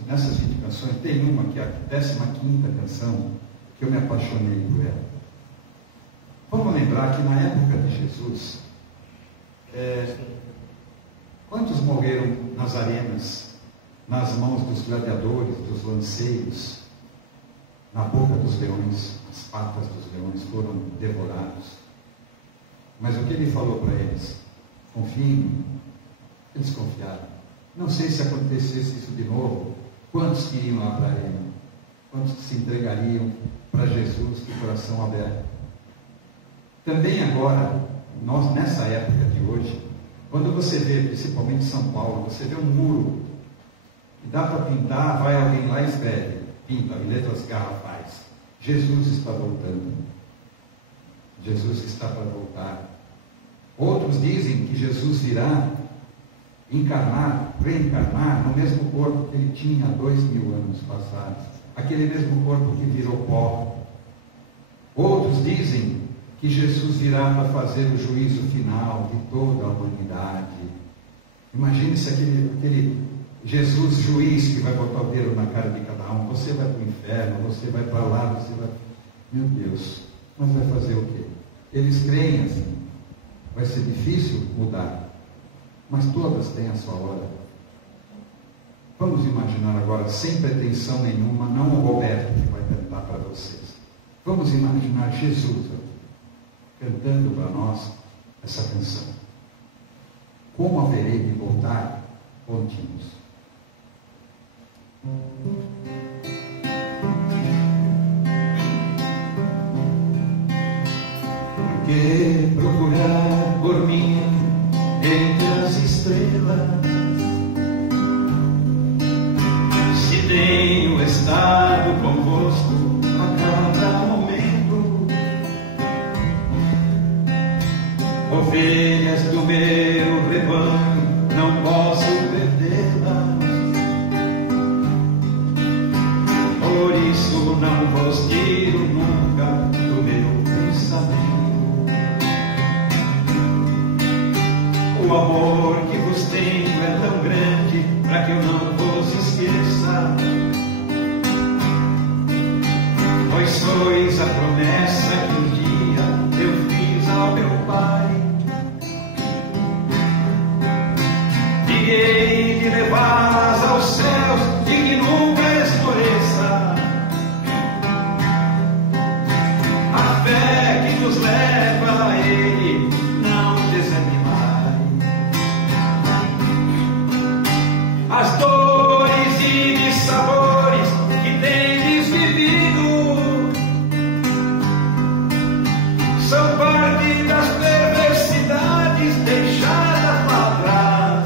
nessas 20 canções, tem uma que é a 15ª canção, que eu me apaixonei por ela. Vamos lembrar que na época de Jesus, quantos morreram nas arenas, nas mãos dos gladiadores, dos lanceiros, na boca dos leões, as patas dos leões foram devorados. Mas o que ele falou para eles? Confiem em mim. Eles confiaram. Não sei se acontecesse isso de novo, quantos que iriam lá para a arena? Quantos que se entregariam para Jesus de coração aberto? Também agora, nós nessa época de hoje, quando você vê, principalmente em São Paulo, você vê um muro que dá para pintar, vai alguém lá e escreve, pinta em letras garrafais, Jesus está voltando. Jesus está para voltar. Outros dizem que Jesus virá reencarnar no mesmo corpo que ele tinha há 2000 anos passados. Aquele mesmo corpo que virou pó. Outros dizem que Jesus virá para fazer o juízo final de toda a humanidade. Imagine se aquele Jesus juiz que vai botar o dedo na cara de cada um. Você vai para o inferno, você vai para lá, você vai... Meu Deus, mas vai fazer o quê? Eles creem assim. Vai ser difícil mudar, mas todas têm a sua hora. Vamos imaginar agora, sem pretensão nenhuma, não o Roberto que vai cantar para vocês. Vamos imaginar Jesus cantando para nós essa canção. Como haverei de voltar contínuos. Porque procurar por mim entre as estrelas, se tenho estado convosco a cada momento, ovelhas do meu rebanho, não posso perdê-las. Por isso não vos tiro nunca do meu pensamento. O amor que vos tenho é tão grande para que eu não vos esqueça, pois sois a promessa que um dia eu fiz ao meu Pai. Hei de levá-las aos céus e que nunca esmoreça a fé que nos leva a Ele, não desanimai. As dores e dissabores que tendes vivido são parte das perversidades deixadas lá atrás.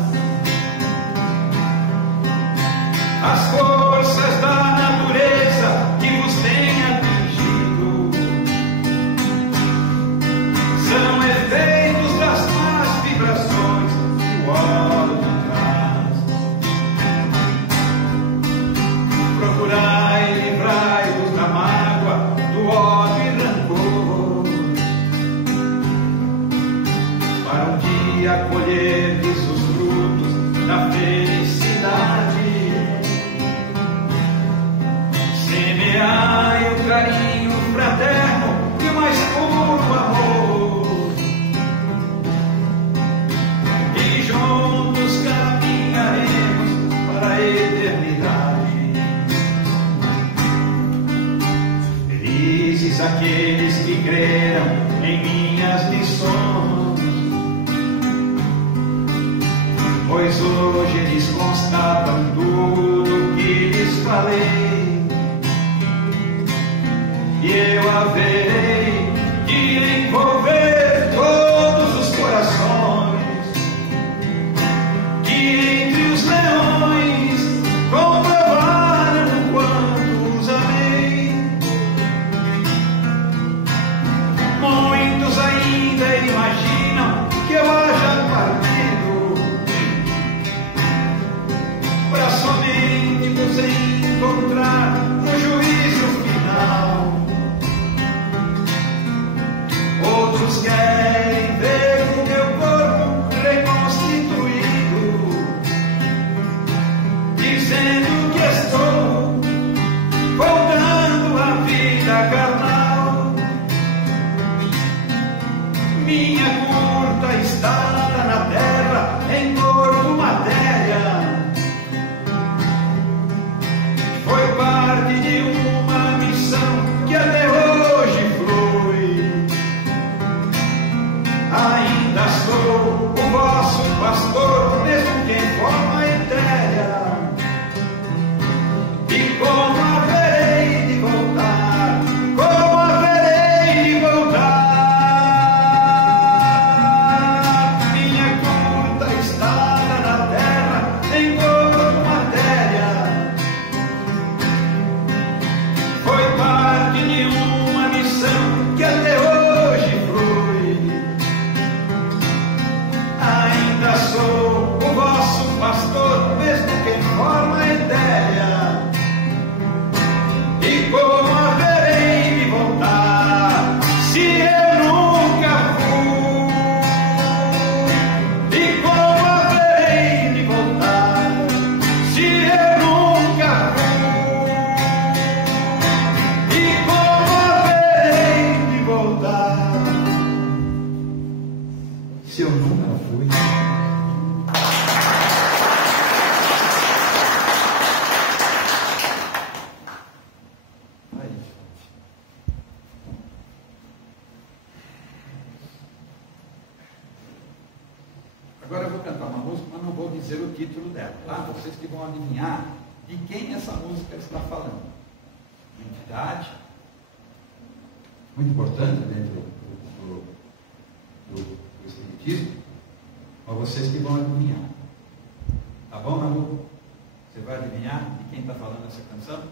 As forças da natureza que vos têm atingido são efeitos das más vibrações que o ódio traz. Procurai livrai-vos da mágoa, do ódio e rancor, para um dia colherdes os frutos da felicidade. Semeai o carinho fraterno e o mais puro amor, e juntos caminharemos para a eternidade. Felizes aqueles que creram em minhas lições, pois hoje eles constatam tudo que lhes falei. E eu haverei de envolver todos os corações, que entre os leões comprovaram o quanto os amei. Muitos ainda imaginam que eu haja partido para somente vos encontrar no juízo final. Outros querem ver o meu corpo reconstituído, dizendo que estou voltando à vida carnal. Minha curta estada na terra em corpo matéria foi parte de uma missão que até hoje flui. Agora eu vou cantar uma música, mas não vou dizer o título dela, tá? Vocês que vão adivinhar de quem essa música está falando. Uma entidade muito importante dentro do Espiritismo, mas vocês que vão adivinhar. Tá bom, Nabu? Você vai adivinhar de quem está falando essa canção?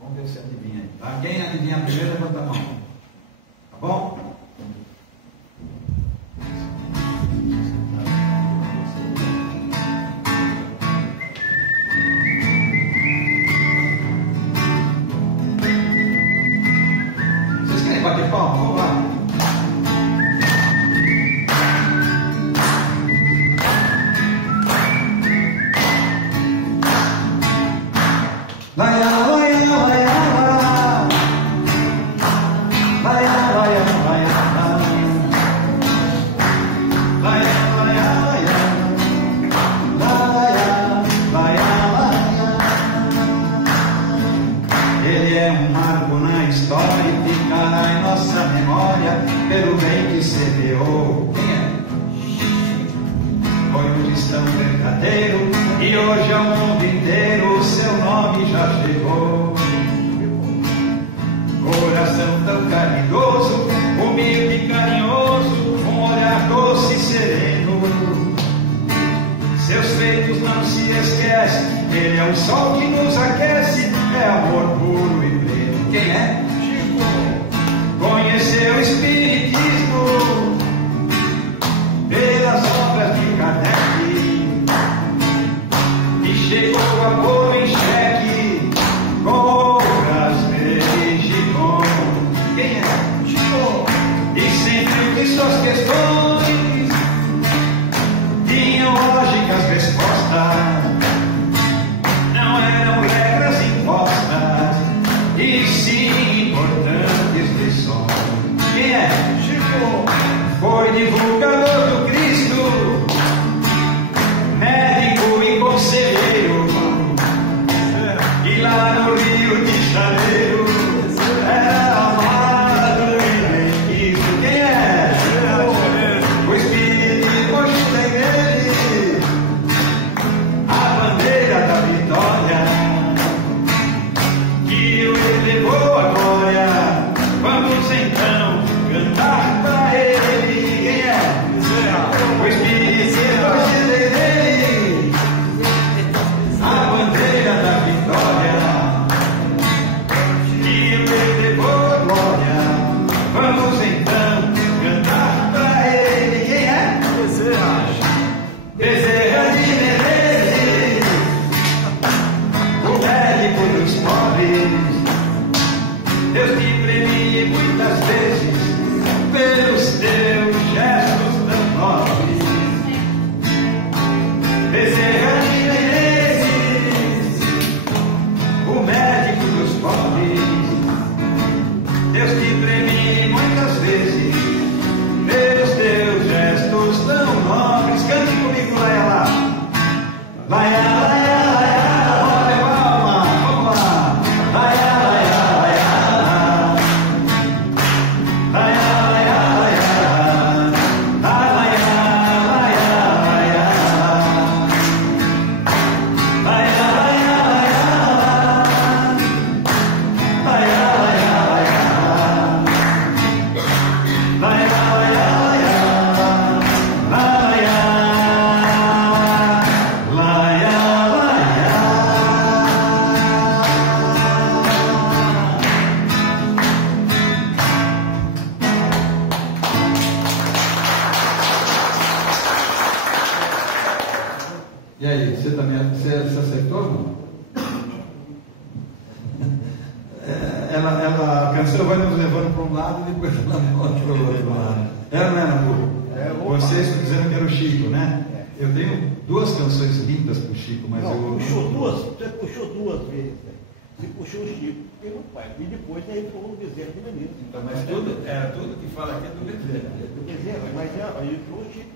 Vamos ver se adivinha aí. Tá? Quem adivinhar primeiro, levanta a mão. Tá bom? Vocês querem bater palma? Vamos lá. Ele é um marco na história e ficará em nossa memória pelo bem que semeou. Quem é? Foi um cristão verdadeiro e hoje ao mundo inteiro o seu nome já chegou. Coração tão carinhoso, humilde e carinhoso, um olhar doce e sereno. Seus feitos não se esquece, ele é o sol que nos aquece, é amor puro e pleno. Quem é? Chico. Conheceu o Espiritismo pelas obras de Kardec e chegou a pôr em xeque com outras religiões. Quem é? Chico. E sempre que suas questões tinham lógicas respostas, não eram regras impostas, e sim importantes lições. Quem é? Chico. Foi divulgador do Cristo, médico e conselheiro, e lá no Rio de Janeiro era amado e bem-quisto. Quem é? O Espiritismo hoje tem nele a bandeira da vitória que o elevou à glória. Vamos então cantar pra ele. Quem é? O Espiritismo hoje tem nele a bandeira da vitória que o elevou à glória. Vamos então cantar pra ele. Quem é? Bezerra de Menezes, o médico dos pobres. Deus te premie muitas vezes pelos teus gestos tão nobres. Bezerra de Menezes, o médico dos pobres. Deus te premie muitas vezes pelos teus gestos tão nobres. Cante comigo, Laia lá. Laia, laia, laia, olha palma, vamos lá. Laia, laia, laia, laia, laia, laia, laia, laia, laia, laia, laia, E aí, você também você acertou ou não? A canção vai nos levando para um lado e depois ela volta para o outro lado. Não é, Nabu? Vocês dizendo que era o Chico, né? Eu tenho duas canções lindas para o Chico, mas Não, você puxou duas vezes. Né? Você puxou o Chico pelo pai. E depois aí foi o Bezerra de Menezes. Então, mas tudo que fala aqui é do Bezerra. Do Bezerra, mas aí foi o Chico.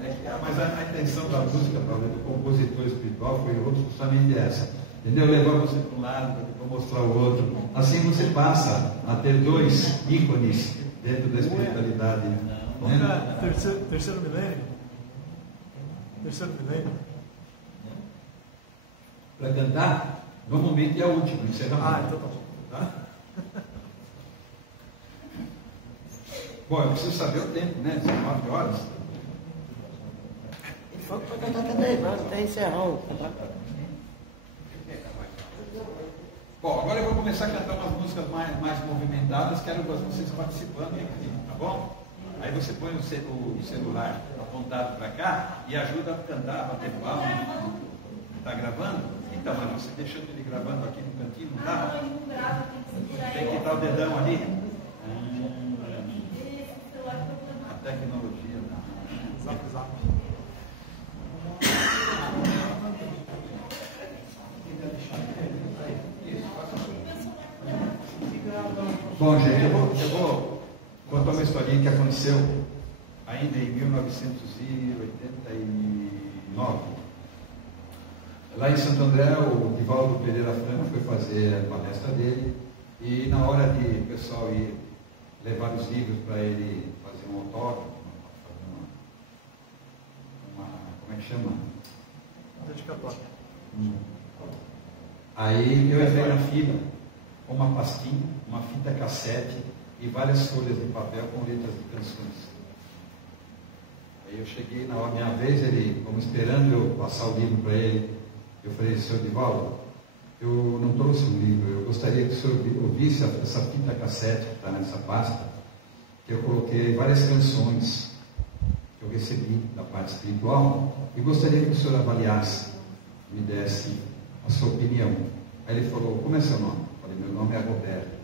Mas a intenção da música, do compositor espiritual, foi justamente essa. Entendeu? Levar você para um lado, para mostrar o outro. Assim você passa a ter dois ícones dentro da espiritualidade. Terceiro milênio? Terceiro milênio. Para cantar, normalmente é a última, encerramento. Então tá bom. Tá? Bom, eu preciso saber o tempo, né? 19 horas. Ele falou que vai cantar até 10 horas, até encerrar o cantar. Bom, agora eu vou começar a cantar umas músicas mais movimentadas, quero vocês participando aí, tá bom? Aí você põe o celular apontado para cá e ajuda a cantar, a bater palma. Está gravando? Então, mas você deixando ele gravando aqui no cantinho, não dá? Não, ele não grava, tem que segurar Tem que ele. estar o dedão ali? A tecnologia, não. Zap, zap. Bom, gente, eu vou contar uma historinha que aconteceu ainda em 1989. Lá em Santo André, o Divaldo Pereira Franco foi fazer a palestra dele e na hora de o pessoal ir levar os livros para ele fazer um autógrafo, como é que chama? Dedicatório. Aí eu entrei na fila com uma pastinha, uma fita cassete e várias folhas de papel com letras de canções. Aí eu cheguei na hora, minha vez, ele, como esperando eu passar o livro para ele, eu falei, senhor Divaldo, eu não trouxe um livro, eu gostaria que o senhor ouvisse essa fita cassete que está nessa pasta, que eu coloquei várias canções que eu recebi da parte espiritual, e gostaria que o senhor avaliasse, me desse a sua opinião. Aí ele falou, como é seu nome? Eu falei, meu nome é Roberto.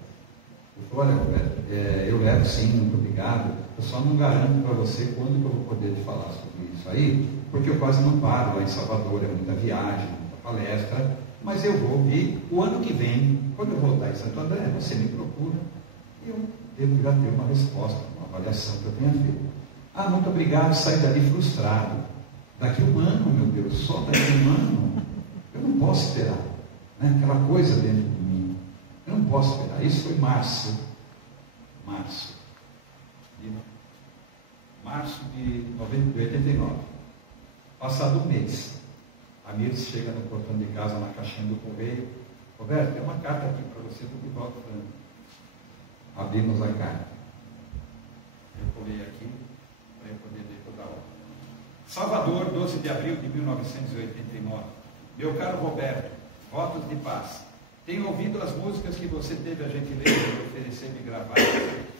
Ele falou, olha Roberto, eu levo sim, muito obrigado, eu só não garanto para você quando que eu vou poder te falar sobre isso aí, porque eu quase não paro lá em Salvador, é muita viagem, muita palestra, mas eu vou vir o ano que vem, quando eu voltar em Santo André, você me procura, e eu devo já ter uma resposta, uma avaliação que eu tenha feito. Ah, muito obrigado, saí dali frustrado. Daqui um ano, meu Deus, só daqui um ano, eu não posso esperar, né? Aquela coisa dentro de mim, eu não posso esperar. Isso foi março de 89. Passado um mês, a Mirce chega no portão de casa, na caixinha do correio. Roberto, tem uma carta aqui para você do Divaldo Franco. Abrimos a carta. Eu colei aqui para eu poder ler toda a hora. Salvador, 12 de abril de 1989. Meu caro Roberto, votos de paz. Tenho ouvido as músicas que você teve a gentileza de oferecer me gravar.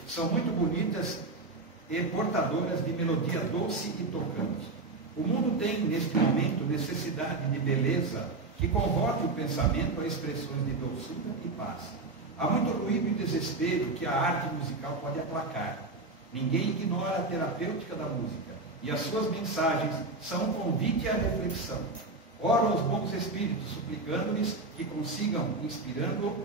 São muito bonitas e portadoras de melodia doce e tocante. O mundo tem, neste momento, necessidade de beleza que convoque o pensamento a expressões de doçura e paz. Há muito ruído e desespero que a arte musical pode aplacar. Ninguém ignora a terapêutica da música, e as suas mensagens são um convite à reflexão. Oro aos bons espíritos, suplicando-lhes que prossigam inspirando,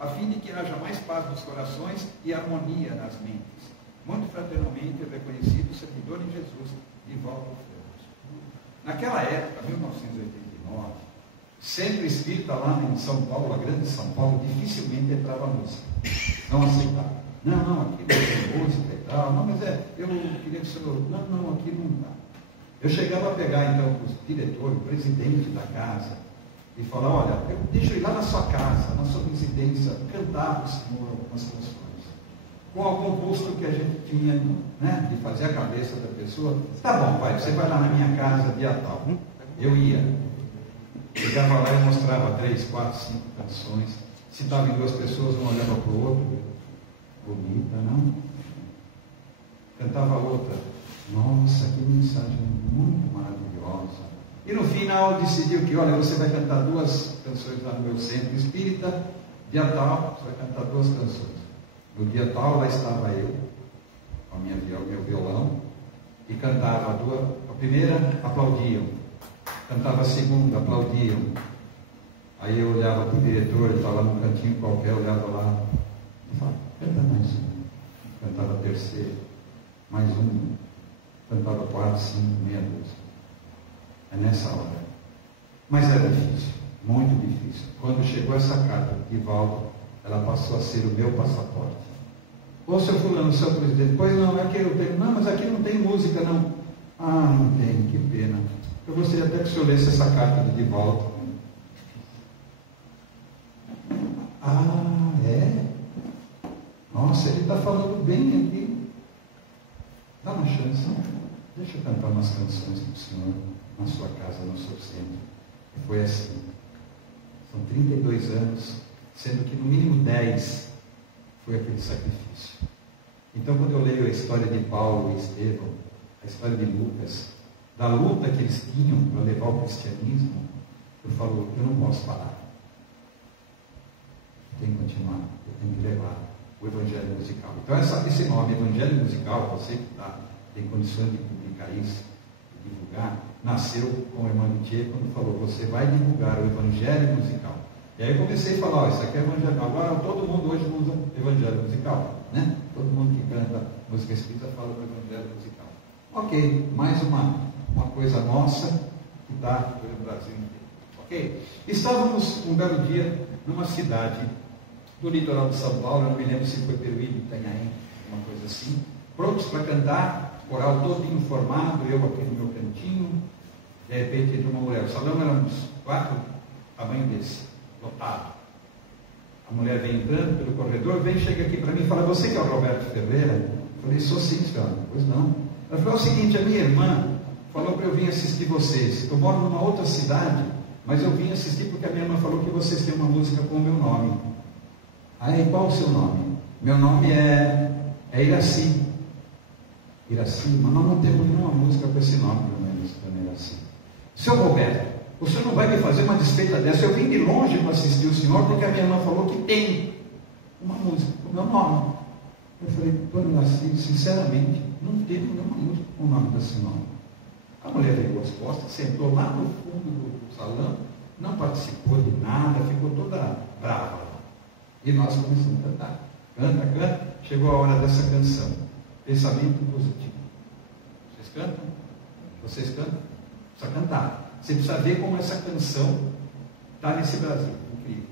a fim de que haja mais paz nos corações e harmonia nas mentes. Muito fraternalmente reconhecido servidor em Jesus, Divaldo Franco. Naquela época, 1989, centro espírita lá em São Paulo, a grande São Paulo, dificilmente entrava música. Não aceitava. Não, aqui não tem música e tal. Não, mas eu queria que o senhor... Não, aqui não dá. Eu chegava a pegar, então, o diretor, o presidente da casa, e falar, olha, eu deixo ir lá na sua casa, na sua residência, cantar para o senhor algumas canções. Com algum custo que a gente tinha, né, de fazer a cabeça da pessoa. Tá bom, pai, você vai lá na minha casa, dia tal. Eu ia. Chegava lá e mostrava 3, 4, 5 canções. Se estava em 2 pessoas, um olhava para o outro. Bonita, não? Cantava outra. Nossa, que mensagem muito maravilhosa. E no final decidiu que, olha, você vai cantar 2 canções lá no meu centro espírita, dia tal, você vai cantar 2 canções. No dia tal, lá estava eu, com meu violão, e cantava a primeira, aplaudiam. Cantava a segunda, aplaudiam. Aí eu olhava para o diretor, ele estava num cantinho qualquer, eu olhava lá, e falava, canta mais uma. Cantava a terceira, mais uma. Cantava 4, 5, meia dúzia. É nessa hora. Mas era difícil, muito difícil. Quando chegou essa carta de Divaldo, ela passou a ser o meu passaporte. Ô, seu fulano, seu presidente, pois não, é que eu tenho. Não, mas aqui não tem música, não. Ah, não tem, que pena. Eu gostaria até que o senhor lesse essa carta de volta. Ah, é? Nossa, ele está falando bem aqui. Dá uma chance. Deixa eu cantar umas canções para o senhor na sua casa, no seu centro. E foi assim. São 32 anos, sendo que no mínimo 10 foi aquele sacrifício. Então, quando eu leio a história de Paulo e Estevão, a história de Lucas, da luta que eles tinham para levar o cristianismo, eu falo, eu não posso parar. Tem que continuar, eu tenho que levar o Evangelho Musical. Então, esse nome, Evangelho Musical, você que tem condições de publicar isso, de divulgar, nasceu com o irmão Luthier quando falou, você vai divulgar o Evangelho Musical. E aí eu comecei a falar, isso aqui é Evangelho. Agora todo mundo hoje usa Evangelho Musical, né? Todo mundo que canta música espírita fala do Evangelho Musical. Ok, mais uma coisa nossa que está pelo Brasil inteiro. Ok? Estávamos um belo dia numa cidade do litoral de São Paulo, eu não me lembro se foi Peruíbe, Itanhaém, uma coisa assim, prontos para cantar, coral todinho formado, eu aqui no meu cantinho, de repente entra uma mulher, o salão era uns 4 tamanho desse, lotado. A mulher vem entrando pelo corredor, chega aqui para mim e fala, você que é o Roberto Ferreira? Eu falei, sou sim, senhora. Pois não. Ela falou, é o seguinte, a minha irmã falou para eu vir assistir vocês. Eu moro numa outra cidade, mas eu vim assistir porque a minha irmã falou que vocês têm uma música com o meu nome. Aí, qual o seu nome? Meu nome é Iraci. Iraci, mas nós não temos nenhuma música com esse nome, dona Iraci. Seu Roberto, o senhor não vai me fazer uma desfeita dessa? Eu vim de longe para assistir o senhor porque a minha irmã falou que tem uma música com o meu nome. Eu falei, dona Iraci, sinceramente, não teve nenhuma música com o nome desse nome. A mulher veio as costas, sentou lá no fundo do salão, não participou de nada, ficou toda brava. E nós começamos a cantar. Canta. Chegou a hora dessa canção. Pensamento positivo. Vocês cantam? Vocês cantam? Precisa cantar. Você precisa ver como essa canção está nesse Brasil. Incrível.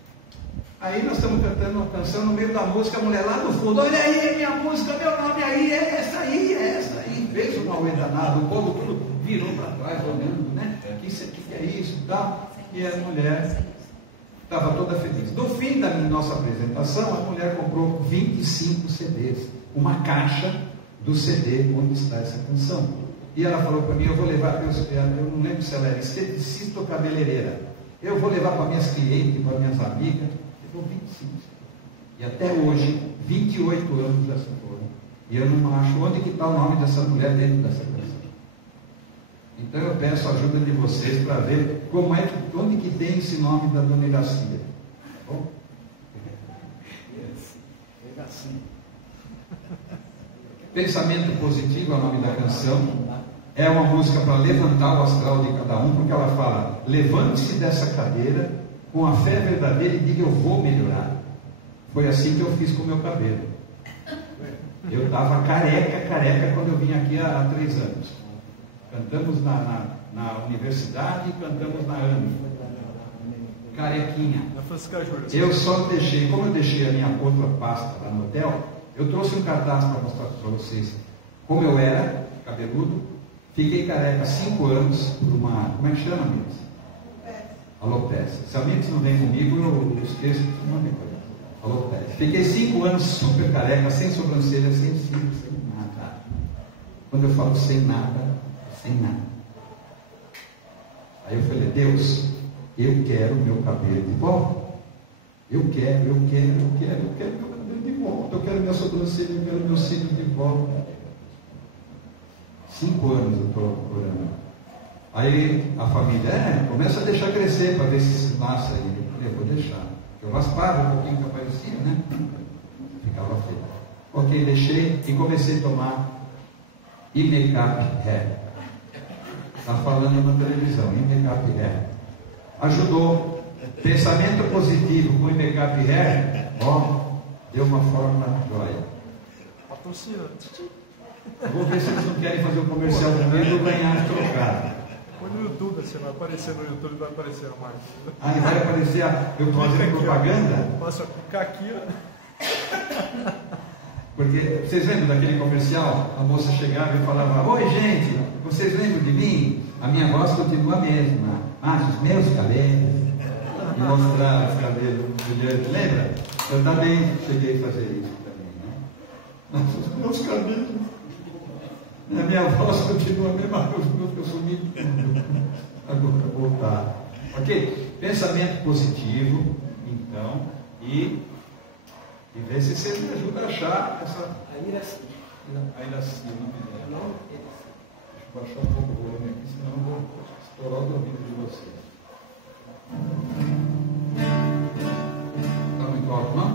Aí nós estamos cantando uma canção, no meio da música, a mulher lá no fundo, olha aí, minha música, meu nome aí, é essa aí. Fez uma auê danada, o povo tudo virou para trás, olhando, né? Que é isso e tal. E a mulher estava toda feliz. No fim da nossa apresentação, a mulher comprou 25 CDs, uma caixa do CD onde está essa canção. E ela falou para mim, eu vou levar, eu não lembro se ela era esteticista ou cabeleireira, eu vou levar para minhas clientes, para minhas amigas. Eu vou 25. E até hoje, 28 anos já se foram. E eu não acho onde que está o nome dessa mulher dentro dessa canção. Então eu peço a ajuda de vocês para ver como é que, onde que tem esse nome da dona Iraci. Tá bom? Pensamento positivo é o nome da canção. É uma música para levantar o astral de cada um, porque ela fala, levante-se dessa cadeira com a fé verdadeira e diga, eu vou melhorar. Foi assim que eu fiz com o meu cabelo. Eu estava careca quando eu vim aqui há 3 anos. Cantamos na universidade e cantamos na AME. Carequinha. Eu só deixei, como eu deixei a minha outra pasta lá no hotel, eu trouxe um cartaz para mostrar para vocês como eu era, cabeludo. Fiquei careca 5 anos por uma, como é que chama, Mendes? Alopecia. Se a Mendes não vem comigo, eu esqueço de uma coisa. Alopecia. Fiquei 5 anos super careca, sem sobrancelha, sem cílio, sem nada. Quando eu falo sem nada, sem nada. Aí eu falei, Deus, eu quero meu cabelo de volta. Eu quero meu cabelo de volta. Eu quero minha sobrancelha, eu quero meu cílio de volta. 5 anos eu estou procurando. Aí a família, começa a deixar crescer para ver se nasce aí. Eu vou deixar. Eu raspava um pouquinho que aparecia, né? Ficava feio. Ok, deixei e comecei a tomar Imecap Hair. Está falando na televisão, Imecap Hair. Ajudou. Pensamento positivo com Imecap Hair, deu uma forma joia. Patrocina. Vou ver se eles não querem fazer o comercial comigo ou ganhar trocado. Põe no YouTube, você vai aparecer no YouTube, vai aparecer a marca. Aí vai aparecer eu fazendo propaganda? Posso clicar aqui, ó. Porque vocês lembram daquele comercial? A moça chegava e falava: oi gente, vocês lembram de mim? A minha voz continua a mesma. Os meus cabelos. E mostrar os cabelos brilhantes. Lembra? Eu também cheguei a fazer isso também, né? Os meus cabelos. A minha voz continua a mesma coisa, eu sumi tudo. Agora voltar. Ok? Pensamento positivo, então, e ver se você me ajuda a achar essa. A Iraci, o nome dela. Deixa eu baixar um pouco o volume aqui, senão eu vou estourar o ouvido de vocês. Tá muito alto, não?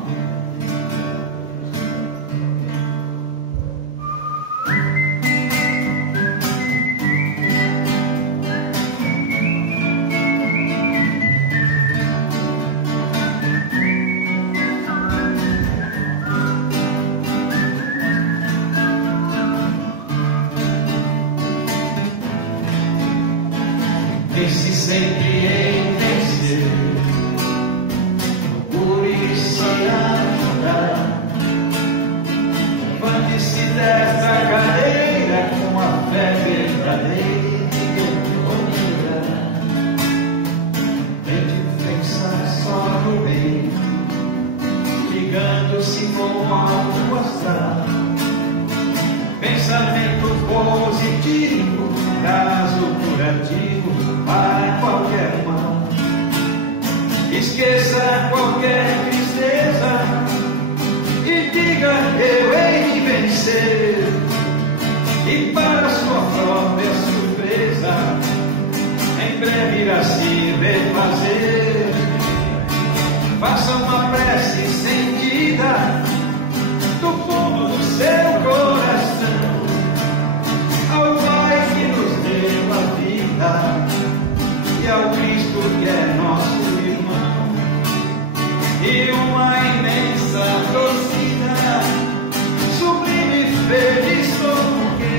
Pense sempre em vencer, procure se ajudar. Levante-se dessa cadeira com a fé verdadeira e unida. Tente pensar só no bem, ligando-se com o alto astral. Pensamento positivo, caso curativo para qualquer mal. Esqueça qualquer tristeza e diga: eu hei de vencer. E para sua própria surpresa, em breve irá se refazer. Faça uma prece sentida do fundo do seu coração ao Pai que nos deu a vida e ao Cristo que é nosso irmão, e uma imensa torcida, sublime e feliz porque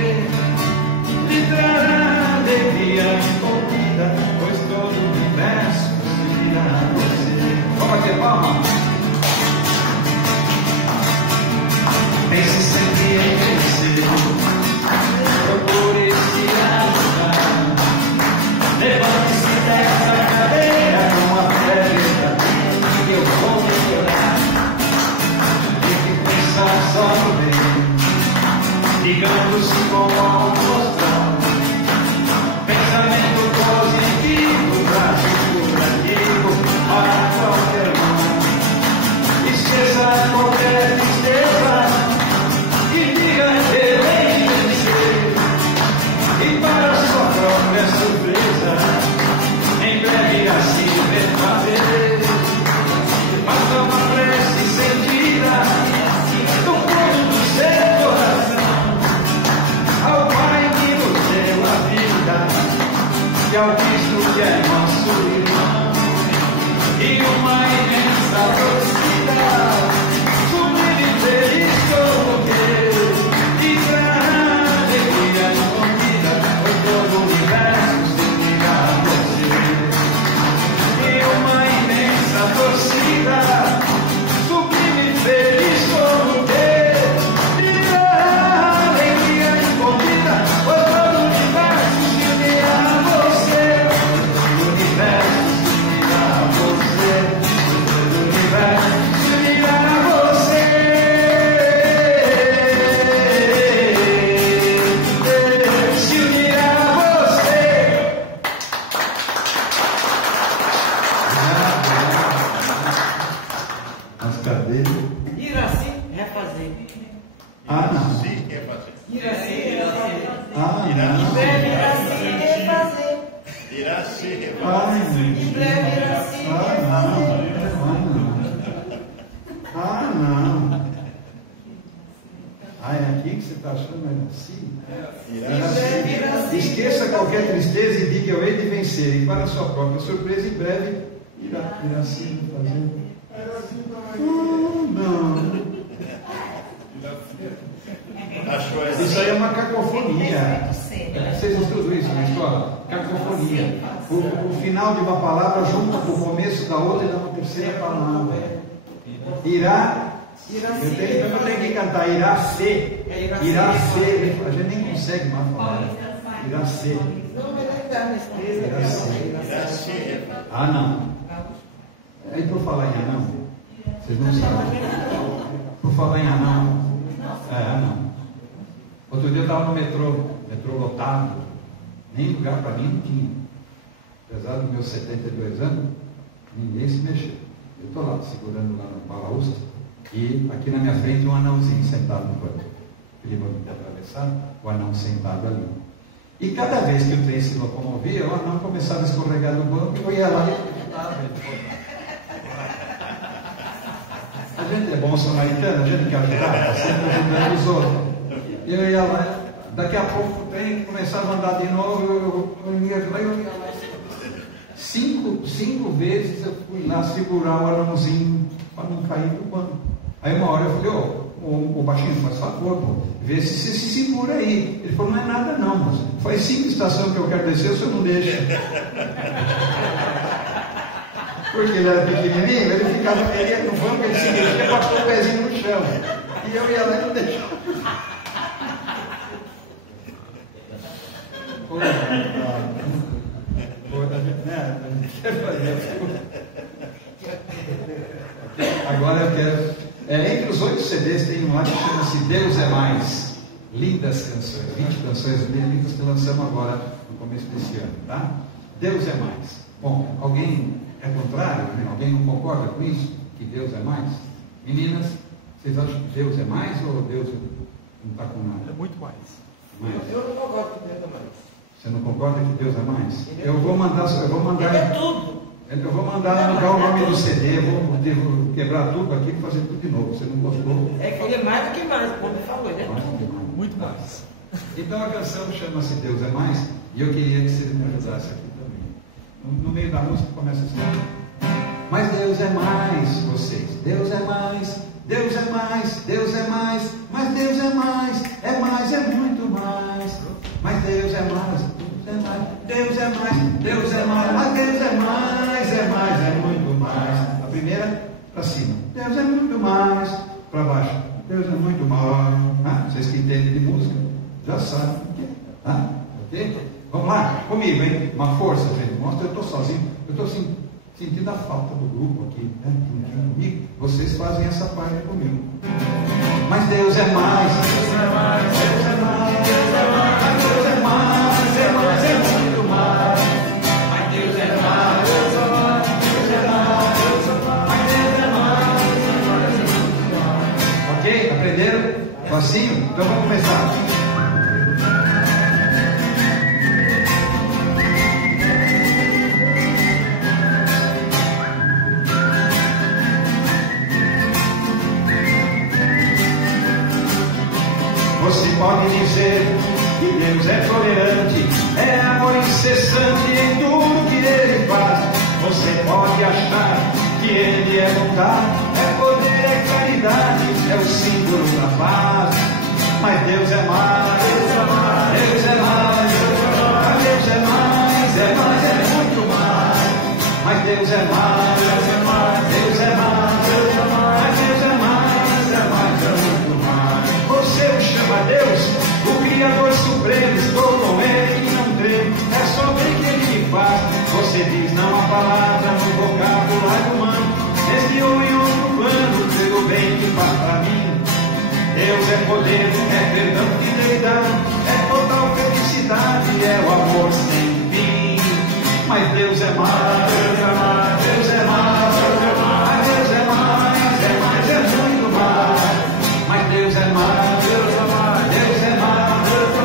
lhe trará alegria envolvida, pois todo o universo se virá a você. Vamos bater palma. Pense sempre em vencer, procure se ajudar. Levante-se dessa cadeira com a fé verdadeira que eu vou melhorar. Tem que pensar só no bem, ligando-se com o alto astral. Pensamento positivo, braço curativo para qualquer mal. Esqueça qualquer tristeza e diga: eu hei de vencer. E para sua própria surpresa, em breve irá se refazer. Faça uma prece sentida do fundo do seu coração ao Pai que nos deu a vida e ao Cristo que é nosso irmão, e uma imensa torcida, sublime e feliz como Deus, e trará alegria escondida, pois todo o universo se liga a você. E uma imensa torcida, sublime e feliz como Deus, e trará alegria escondida, pois todo o universo se unirá a você. O universo se unirá a você. O universo se unirá a você. Se unirá a você. As cadeiras. Iraci refazer. Não. Sim, quer fazer. Iraci refazer. Não. Breve Iraci refazer. Irá se refazer. Ai, Em breve Iraci não. É aqui que você está achando assim? Esqueça qualquer tristeza e diga: eu hei de vencer. E para a sua própria surpresa, em breve irá se fazer. Não. Achou essa? Isso aí é uma cacofonia. Vocês estudam isso na escola? Cacofonia. O final de uma palavra junto com o começo da outra e da terceira palavra. Irá Eu tenho que cantar Iracê. Iracê. A gente nem consegue mais falar. Iracê. Não, mas ele dá Iracê. Ah, não. Aí por falar em anão, vocês não sabem. Por falar em anão. Anão. Outro dia eu estava no metrô lotado. Nem lugar para mim não tinha. Apesar dos meus 72 anos, ninguém se mexeu. Eu estou lá, segurando lá no balaústre, e aqui na minha frente um anãozinho sentado no banco. Prima de atravessar, o anão sentado ali. E cada vez que o trem se locomovia, o anão começava a escorregar no banco e eu ia lá e ajudava ele. A gente é bom samaritano, a gente quer ajudar, está sempre ajudando os outros. Eu ia lá, daqui a pouco o trem começava a andar de novo, eu ia lá. Cinco vezes eu fui lá segurar o anãozinho para não cair do banco. Aí uma hora eu falei, o baixinho, faz favor, pô, vê se você se segura aí. Ele falou, não é nada não, moço. Faz 5 estações que eu quero descer, o senhor não deixa. Porque ele era pequenininho, ele ficava no banco, ele se mexia, passou o pezinho no chão. E eu ia lá e não deixava. Agora eu quero. Entre os 8 CDs tem um lá que chama-se Deus é Mais. Lindas canções, 20 canções lindas que lançamos agora no começo desse ano, tá? Deus é mais. Bom, alguém é contrário? Alguém não concorda com isso? Que Deus é mais? Meninas, vocês acham que Deus é mais ou Deus não está com nada? É muito mais. Eu não concordo com Deus é mais. Você não concorda que Deus é mais? Eu vou mandar. Ele é tudo. Eu vou mandar mudar o nome do CD, vou quebrar tudo aqui e fazer tudo de novo. Você não gostou? É que ele é mais do que mais, como ele falou, ele é tudo. Muito mais. Então a canção chama-se Deus é Mais, e eu queria que você me ajudasse aqui também. No meio da música começa assim. Mas Deus é mais, vocês. Deus é mais, Deus é mais, Deus é mais, mas Deus é mais, é muito mais. Mas Deus é mais, Deus é mais, Deus é mais, mas Deus é mais, é muito mais. A primeira para cima. Deus é muito mais. Para baixo. Deus é muito mais. Vocês que entendem de música já sabem o que é. Ok? Vamos lá, comigo, hein? Uma força, gente. Mostra, eu estou sozinho. Eu estou sentindo a falta do grupo aqui, né? Comigo. Vocês fazem essa parte comigo. Mas Deus é mais. Deus é mais. Deus é mais. Deus é mais. Deus é mais. É muito mais. Mas Deus é mais. Deus é mais. Deus é mais. Deus é mais. Mas Deus é mais. É muito mais. Ok? Aprenderam? Facinho? Então vamos começar. Você pode dizer que Deus é tolerante, é amor incessante em tudo que Ele faz. Você pode achar que Ele é bondade, é poder, é caridade, é o símbolo da paz. Mas Deus é mais, Deus é mais, Deus é mais, Deus é mais, é muito mais. Mas Deus é mais, Deus é mais, Deus é mais, Deus é mais, Deus é mais, é muito mais. Você o chama Deus, o Criador Supremo, estou com Ele e não tremo, é só bem que Ele me faz. Você diz não há palavra no vocabulário humano, nesse ou em outro plano, pelo bem que faz para mim. Deus é poder, é perdão, fidelidade, é total felicidade, é o amor sem fim. Mas Deus é mais, Deus é mais, Deus é mais, Deus é mais, Deus é mais, é muito mais. Mas Deus é mais, Deus é mais, Deus é mais, Deus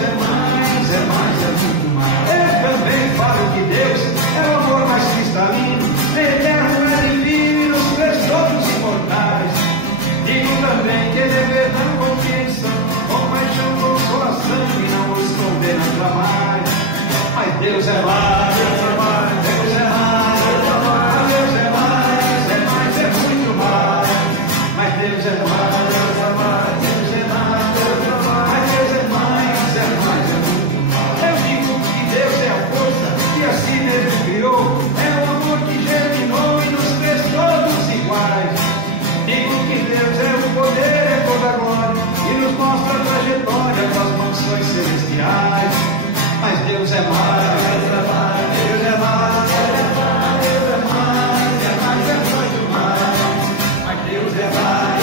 é mais, Deus é mais, é muito mais. Eu também falo que Deus é o amor mais cristalino, eterno, é divino, nos prestou dos imortais. Digo também que Ele é verdade, confiança, compaixão, consolação e não nos condena jamais. Mas Deus é mais, Deus é mais, Deus é mais, Deus é mais, é muito mais. Mas Deus é mais, Deus é mais, Deus é mais, mas Deus é mais, é muito mais. Eu digo que Deus é a força que assim Ele criou, é o amor que germinou e nos fez todos iguais. Digo que Deus e nos mostra a trajetória das mansões celestiais. Mas Deus é mais, Deus é mais, Deus é mais, Deus é mais, é mais, é muito mais. Mas Deus é mais,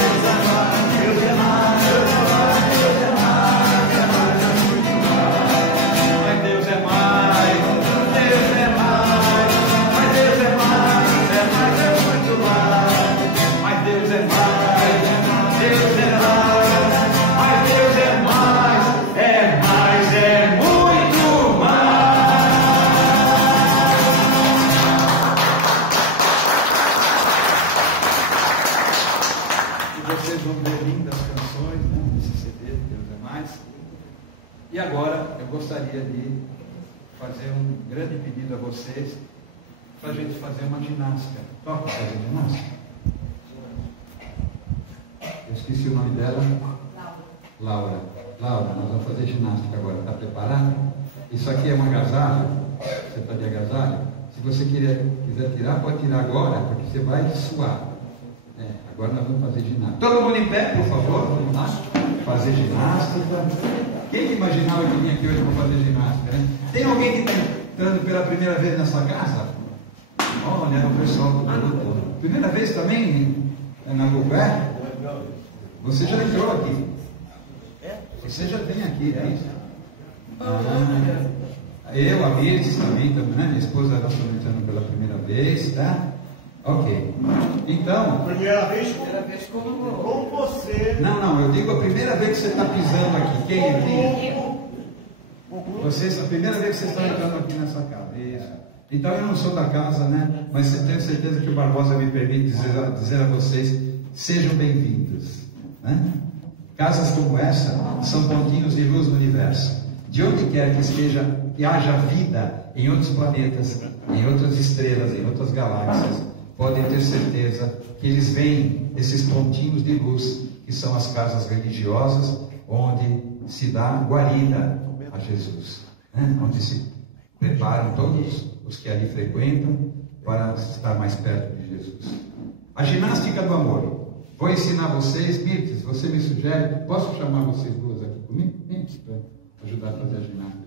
Deus é mais, Deus é mais, Deus é mais, Deus é mais, é mais, é muito mais. Mas Deus é mais, Deus é mais, mas Deus é mais, é muito mais. Mas Deus é mais, Deus é mais, mas Deus é mais, é muito mais. E vocês vão ver lindas canções, né, nesse CD, Deus é mais. E agora eu gostaria de fazer um grande pedido a vocês para a gente fazer uma ginástica. Topa fazer ginástica? Eu esqueci o nome dela. Laura. Laura, nós vamos fazer ginástica agora. Está preparada? Isso aqui é um agasalho. Você está de agasalho? Se você quiser tirar, pode tirar agora, porque você vai suar. Agora nós vamos fazer ginástica. Todo mundo em pé, por favor. Vamos lá. Fazer ginástica. Quem que imaginava que eu vinha aqui hoje para fazer ginástica, né? Tem alguém que está entrando pela primeira vez na sua casa? Olha, o pessoal do grupo. Primeira vez também na Gouvé? Você já entrou aqui. Você já vem aqui, né? Eu, a Mirtes também, né? Minha esposa, nós estamos entrando pela primeira vez, tá? Ok. Então. Primeira vez com você. Não, eu digo a primeira vez que você está pisando aqui. Quem é aqui? Vocês, a primeira vez que vocês estão entrando aqui nessa casa. Isso. Então eu não sou da casa, né? Mas eu tenho certeza que o Barbosa me permite dizer a vocês: sejam bem-vindos. Né? Casas como essa são pontinhos de luz no universo. De onde quer que esteja, que haja vida em outros planetas, em outras estrelas, em outras galáxias, podem ter certeza que eles veem esses pontinhos de luz, que são as casas religiosas, onde se dá guarida a Jesus, né? Onde se preparam todos os que ali frequentam para estar mais perto de Jesus. A ginástica do amor. Vou ensinar vocês. Mirtes, você me sugere, posso chamar vocês duas aqui comigo? Vem para ajudar a fazer a ginástica.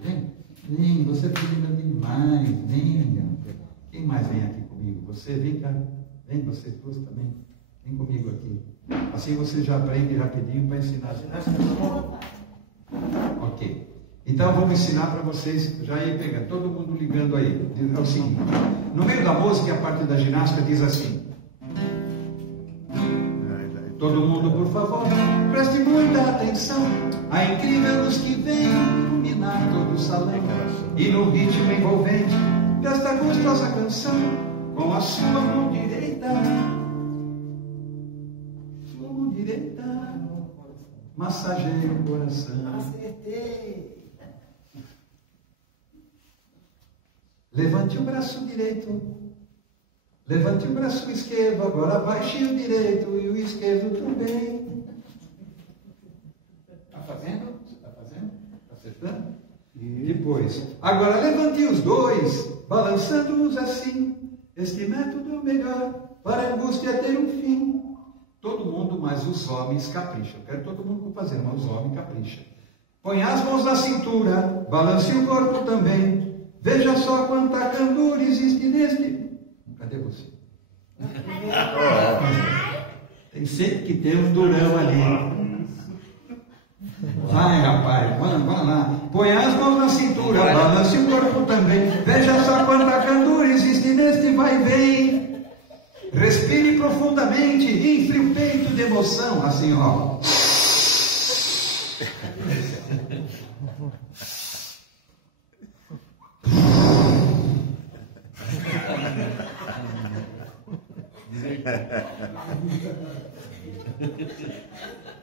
Vem, você é linda demais, venha. Quem mais vem aqui comigo? Você, vem cá, vem vocês duas também. Vem comigo aqui. Assim você já aprende rapidinho para ensinar a ginástica. Ok. Então vamos ensinar para vocês, já ir pegando, todo mundo ligando aí. É o seguinte, no meio da música, a parte da ginástica diz assim: todo mundo, por favor, preste muita atenção. A incrível luz que vem iluminar todo o salão. E no ritmo envolvente desta gostosa canção, com a sua mão direita, massageia o coração. Acertei. Levante o braço direito, levante o braço esquerdo, agora baixe o direito e o esquerdo também. Está fazendo? Está fazendo? Está acertando? Depois, agora levante os dois, balançando-os assim. Este método é o melhor para a angústia ter um fim. Todo mundo, mas os homens capricham. Quero todo mundo fazer, mas os homens capricham. Põe as mãos na cintura, balance o corpo também. Veja só quanta candura existe neste. Cadê você? Tem sempre que ter um durão ali. Vai, rapaz, vai lá. Põe as mãos na cintura, balance o corpo também. Veja só quanta candura existe neste vai e vem. Respire profundamente, infle o peito de emoção, assim, ó.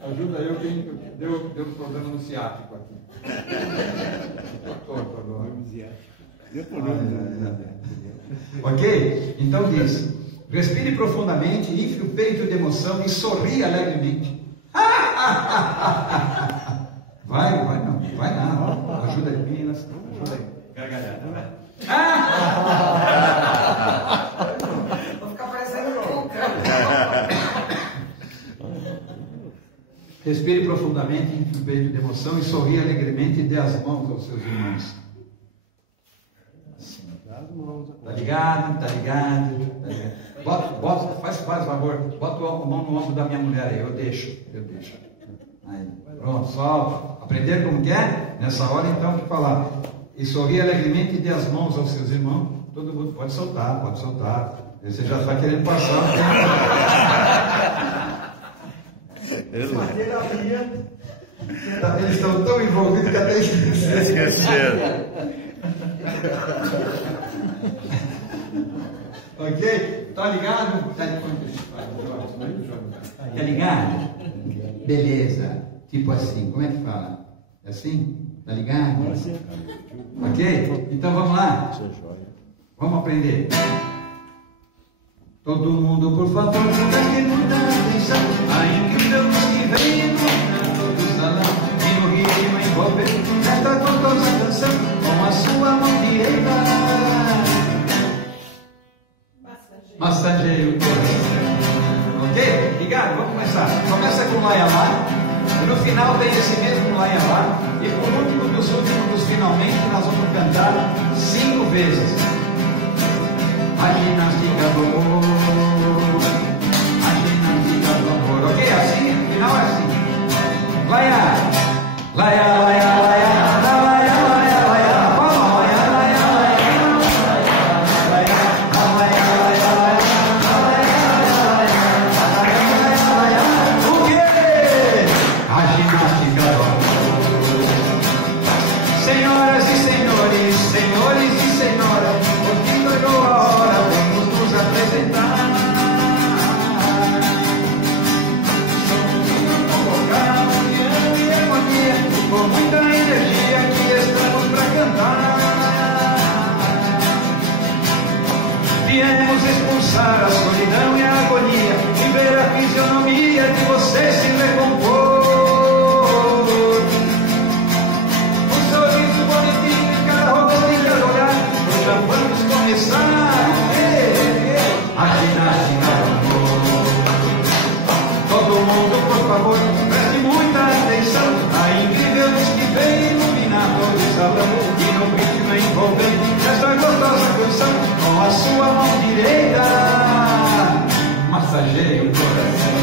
Ajuda eu, que deu problema no ciático aqui. Torto agora. Ok? Então diz: respire profundamente, infle o peito de emoção e sorri alegremente. Vai lá. Ajuda aí, meninas. Ajuda aí. Gargalhada, vai. Vou ficar parecendo louca. Respire profundamente, infle o peito de emoção e sorria alegremente e dê as mãos aos seus irmãos. Assim. Tá ligado? Tá ligado? Tá ligado? Faz favor, bota a mão no ombro da minha mulher aí, eu deixo. Aí, pronto, solta. Aprenderam como que é? Nessa hora então que falar. E sorria alegremente e dê as mãos aos seus irmãos. Todo mundo pode soltar. Você já está querendo passar. Eles estão tão envolvidos que até Esqueceram. Ok? Tá ligado? Tá ligado? Beleza. Tipo assim, como é que fala? É assim? Tá ligado? Ok? Então vamos lá. Vamos aprender. Todo mundo, por favor, preste muita atenção. A incrível luz que vem iluminar todo o salão. E no ritmo envolvente desta gostosa canção, com a sua mão direita massageia o coração. Ok? Ligado? Vamos começar. Começa com Laia Lá. E no final tem esse mesmo Laia Lá. E por último dos últimos, dos finalmente, nós vamos cantar 5 vezes. A ginástica do amor. A ginástica do amor. Ok? Assim? No final é assim. Laia. Laia, laia, laia. Viemos expulsar a solidão e a agonia e ver a fisionomia de você se recompor. Um sorriso bonitinho em cada rosto e cada olhar. Hoje já vamos começar a ginástica do amor. Todo mundo, por favor, preste muita atenção. A incrível luz que vem iluminar todo o salão. E no ritmo envolvente desta gostosa canção, com a sua mão direita massageia o coração.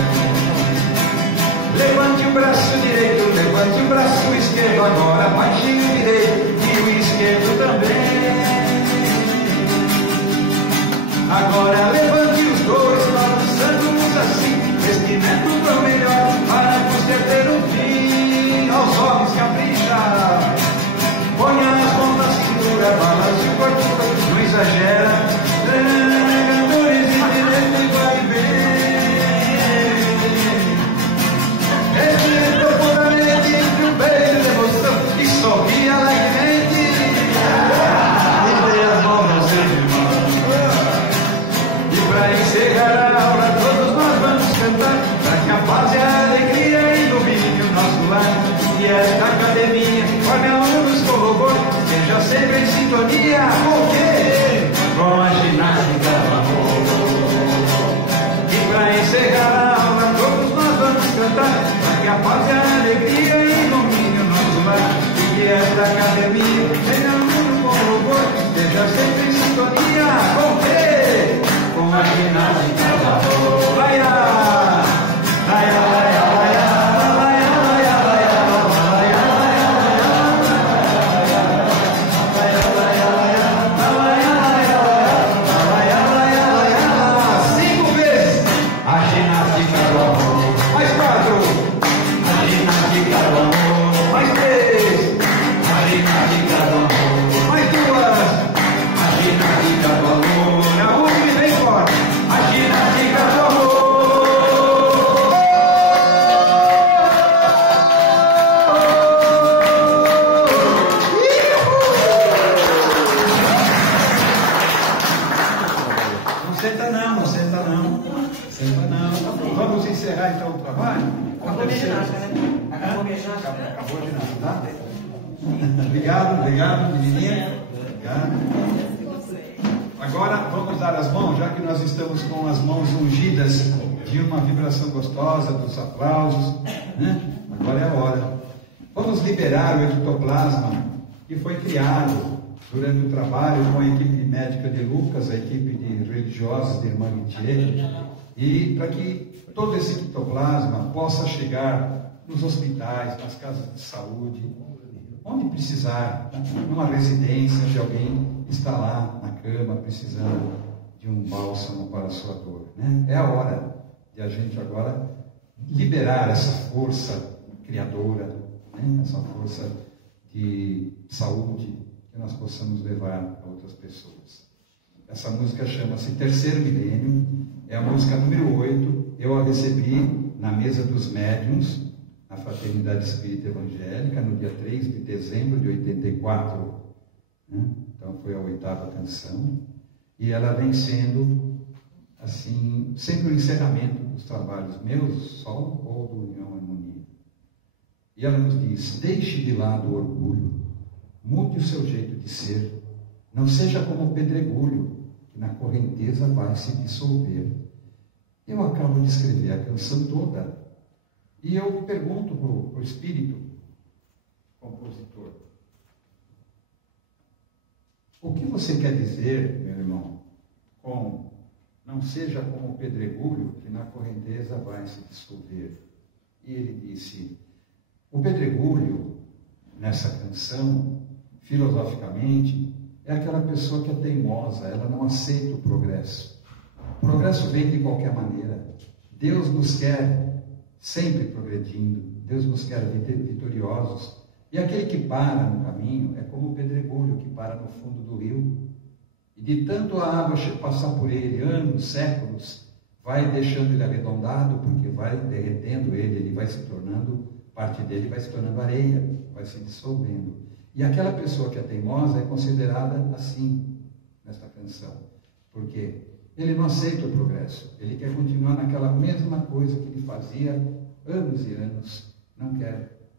Levante o braço direito, levante o braço esquerdo agora, baixinho o direito e o esquerdo também. Agora levante os dois, balançando-nos assim, este método é o melhor para você ter um fim. Aos homens capricha, ponha as mãos na cintura, balance o corpo, não exagera. Cantores e direito e vai bem. Respire profundamente entre um beijo de emoção e sorri alegremente. E dê as mãos aos seus irmãos. E para encerrar a aula todos nós vamos cantar, para que a paz e a alegria ilumine o nosso lar. E esta academia forme alunos com louvor, seja sempre em sintonia. Com quê? Com a ginástica do amor. E para encerrar a aula todos nós vamos cantar, para que a paz e a alegria ilumine o nosso lar. E que esta academia tenha aluno com louvor, seja sempre em sintonia. Com quê? Com a ginástica do amor. Laia, laia, laia, laia. Vamos encerrar então o trabalho? Acabou de ginástica, né? Acabou de ginástica. Acabou de ginástica, tá? Obrigado, menininha. Obrigado. Agora vamos dar as mãos, já que nós estamos com as mãos ungidas de uma vibração gostosa, dos aplausos. Né? Agora é a hora. Vamos liberar o ectoplasma que foi criado durante o trabalho com a equipe médica de Lucas, a equipe de religiosos de Irmã Guitier, e para que todo esse ectoplasma possa chegar nos hospitais, nas casas de saúde, onde precisar, numa residência de alguém está lá na cama precisando de um bálsamo para a sua dor. Né? É a hora de a gente agora liberar essa força criadora, né? Essa força de saúde que nós possamos levar a outras pessoas. Essa música chama-se Terceiro Milênio, é a música número 8, eu a recebi na mesa dos médiuns, na Fraternidade Espírita Evangélica, no dia 3 de dezembro de 84. Né? Então foi a 8ª canção, e ela vem sendo, assim, sempre o encerramento dos trabalhos meus, Sol, ou do União Harmonia. E ela nos diz: deixe de lado o orgulho, mude o seu jeito de ser, não seja como o pedregulho, que na correnteza vai se dissolver. Eu acabo de escrever a canção toda, e eu pergunto para o espírito compositor: o que você quer dizer, meu irmão, com não seja como o pedregulho, que na correnteza vai se dissolver? E ele disse: o pedregulho, nessa canção, filosoficamente, é aquela pessoa que é teimosa, ela não aceita o progresso. O progresso vem de qualquer maneira. Deus nos quer sempre progredindo, Deus nos quer vitoriosos. E aquele que para no caminho é como o pedregulho que para no fundo do rio. E de tanto a água passar por ele, anos, séculos, vai deixando ele arredondado, porque vai derretendo ele vai se tornando, parte dele vai se tornando areia, vai se dissolvendo. E aquela pessoa que é teimosa é considerada assim, nesta canção. Porque ele não aceita o progresso, ele quer continuar naquela mesma coisa que ele fazia anos e anos, não quer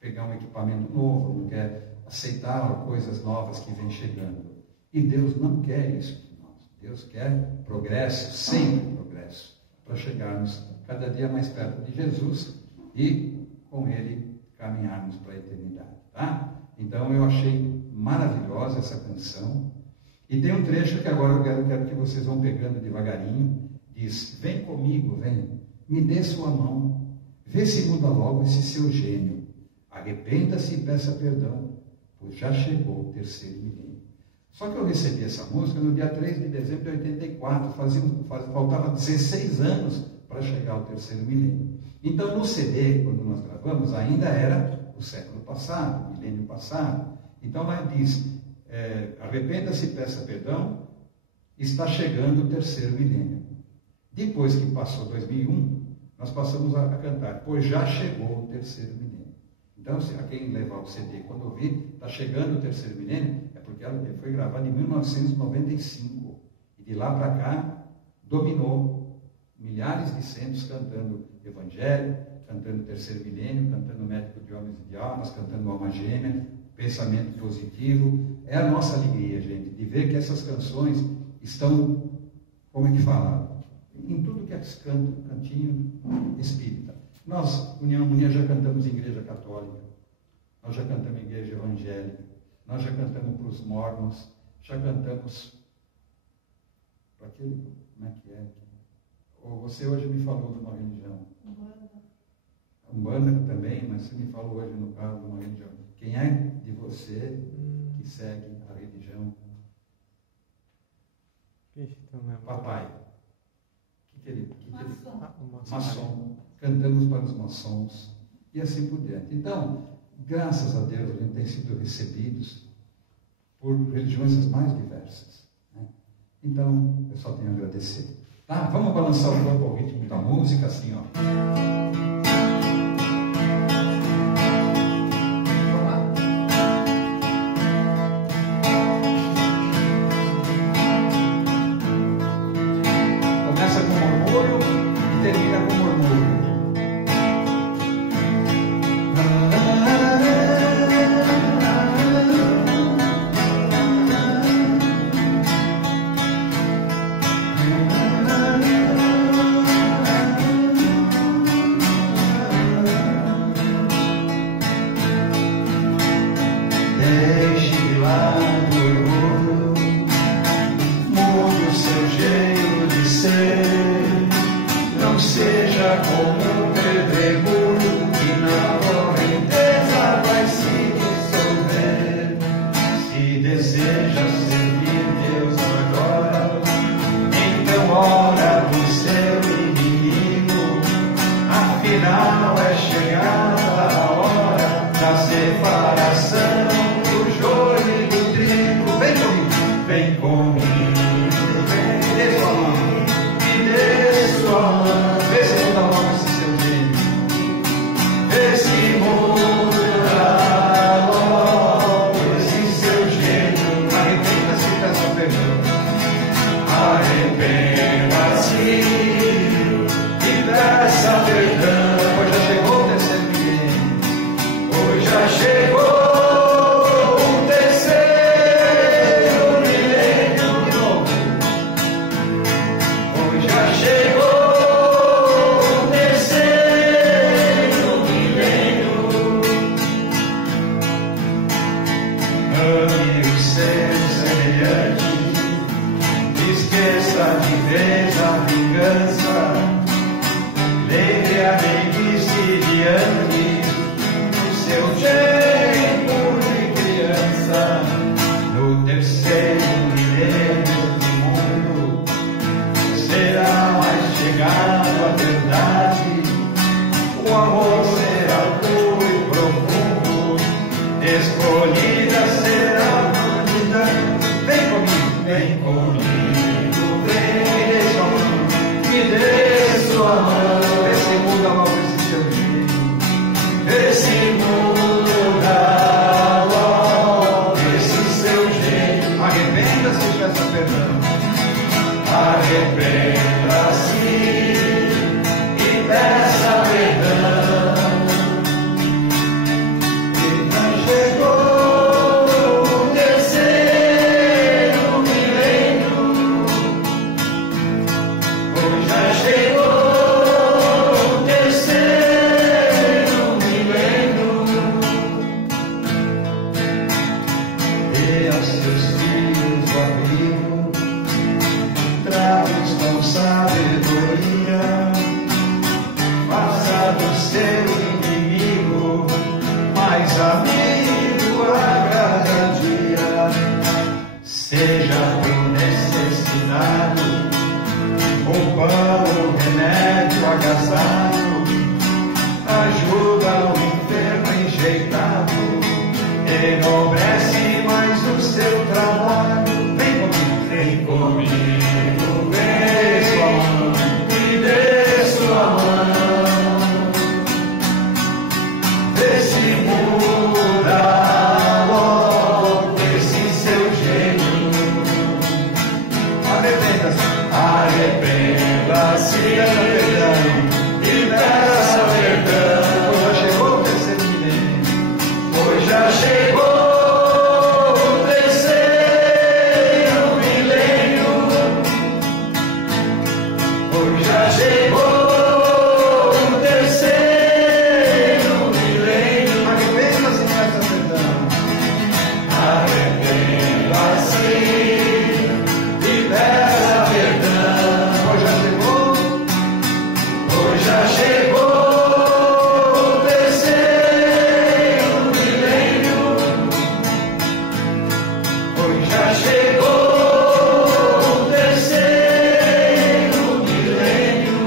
pegar um equipamento novo, não quer aceitar coisas novas que vêm chegando. E Deus não quer isso de nós. Deus quer progresso, sempre progresso, para chegarmos cada dia mais perto de Jesus e com Ele caminharmos para a eternidade. Tá? Então eu achei maravilhosa essa canção. E tem um trecho que agora eu quero que vocês vão pegando devagarinho. Diz: vem comigo, vem, me dê sua mão, vê se muda logo esse seu gênio. Arrependa-se e peça perdão, pois já chegou o terceiro milênio. Só que eu recebi essa música no dia 3 de dezembro de 84, faltava 16 anos para chegar ao terceiro milênio. Então no CD, quando nós gravamos, ainda era o século passado, o milênio passado. Então lá diz: arrependa-se e peça perdão, está chegando o terceiro milênio. Depois que passou 2001, nós passamos a cantar: pois já chegou o terceiro milênio. Então, a quem levar o CD, quando ouvir, está chegando o terceiro milênio, é porque ele foi gravado em 1995. E de lá para cá, dominou milhares de centros cantando Evangelho, cantando Terceiro Milênio, cantando Médico de Homens e de Almas, cantando Alma Gêmea, Pensamento Positivo. É a nossa alegria, gente, de ver que essas canções estão, como é que fala, em tudo que é cantinho espírita. Nós, União Harmonia, já cantamos em igreja católica, nós já cantamos em igreja evangélica, nós já cantamos para os mormons, já cantamos para aquele, como é que é? Ou você hoje me falou de uma religião? Umbanda também, mas você me falou hoje no caso de uma religião. Quem é de você que segue a religião? Papai. Maçom. Cantamos para os maçons e assim por diante. Então, graças a Deus, a gente tem sido recebidos por religiões as mais diversas. Né? Então, eu só tenho a agradecer. Tá? Vamos balançar o corpo ao ritmo da música, assim, ó. escolhida será a humanidade. Vem comigo, vem comigo, vem, me dê sua mão, Vê se muda logo esse seu jeito. vê se muda logo esse seu jeito. Arrependa-se e peça perdão. Arrependa-se e peça perdão. E já chegou o terceiro milênio. Hoje já chegou o terceiro milênio. Dê aos seus filhos o abrigo, traga-os com sabedoria, Faça do seu inimigo mais amigo a cada dia. Seja por necessidade um pão, remédio, agasalho, ajuda o enfermo enjeitado, enobrece mais o seu trabalho. Vem comigo, vem sua mão, me dê sua mão, vê se muda logo esse seu jeito. Arrependa-se e peça perdão. já chegou o terceiro milênio. Hoje já chegou o terceiro milênio. Hoje já chegou o terceiro milênio. Arrependa-se e peça perdão. Arrependa-se e peça perdão. Hoje já chegou. Hoje já chegou o terceiro milênio. Hoje já chegou o terceiro milênio.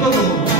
Todo mundo.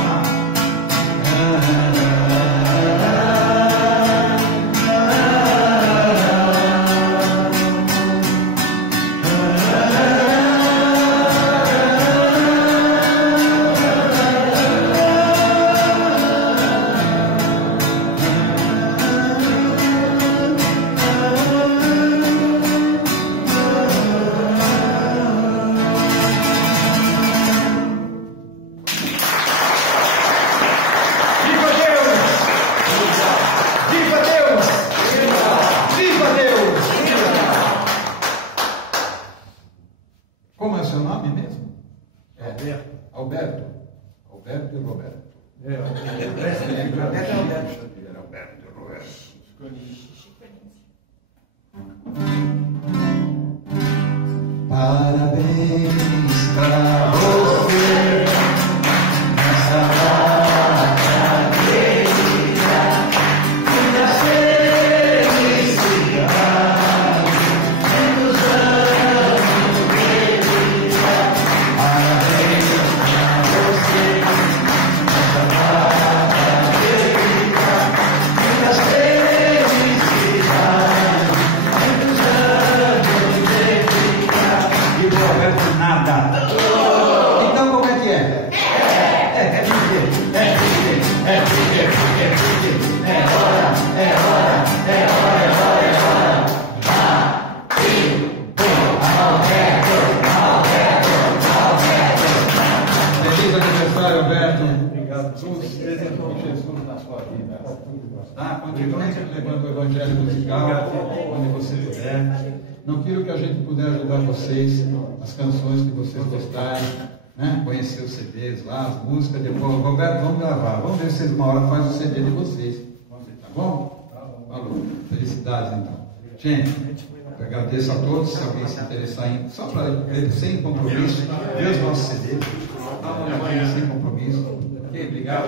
Viva Deus! Viva Deus! Viva Deus! Como é o seu nome mesmo? Alberto. Alberto. Alberto e Roberto. Alberto e Roberto. Parabéns pra você nessa data querida, muita felicidade, muitos anos de vida. Parabéns pra você nessa data querida, muitas felicidades, muitos anos de vida. E o Roberto nada. Então como é que é? Feliz aniversário, Alberto. Obrigado. Que Jesus na sua vida. Tá? Continue levando o evangelho musical onde você puder. Não quero que a gente puder ajudar vocês, as canções que vocês gostarem, né? Conhecer os CDs lá, as músicas. Depois, Roberto, vamos gravar. Vamos ver se uma hora faz o CD de vocês. Tá bom? Falou. Felicidades então. Gente, eu agradeço a todos. Se alguém se interessar em, só para sem compromisso, Deus nosso CD. Dá uma olhadinha sem compromisso. Ok, obrigado.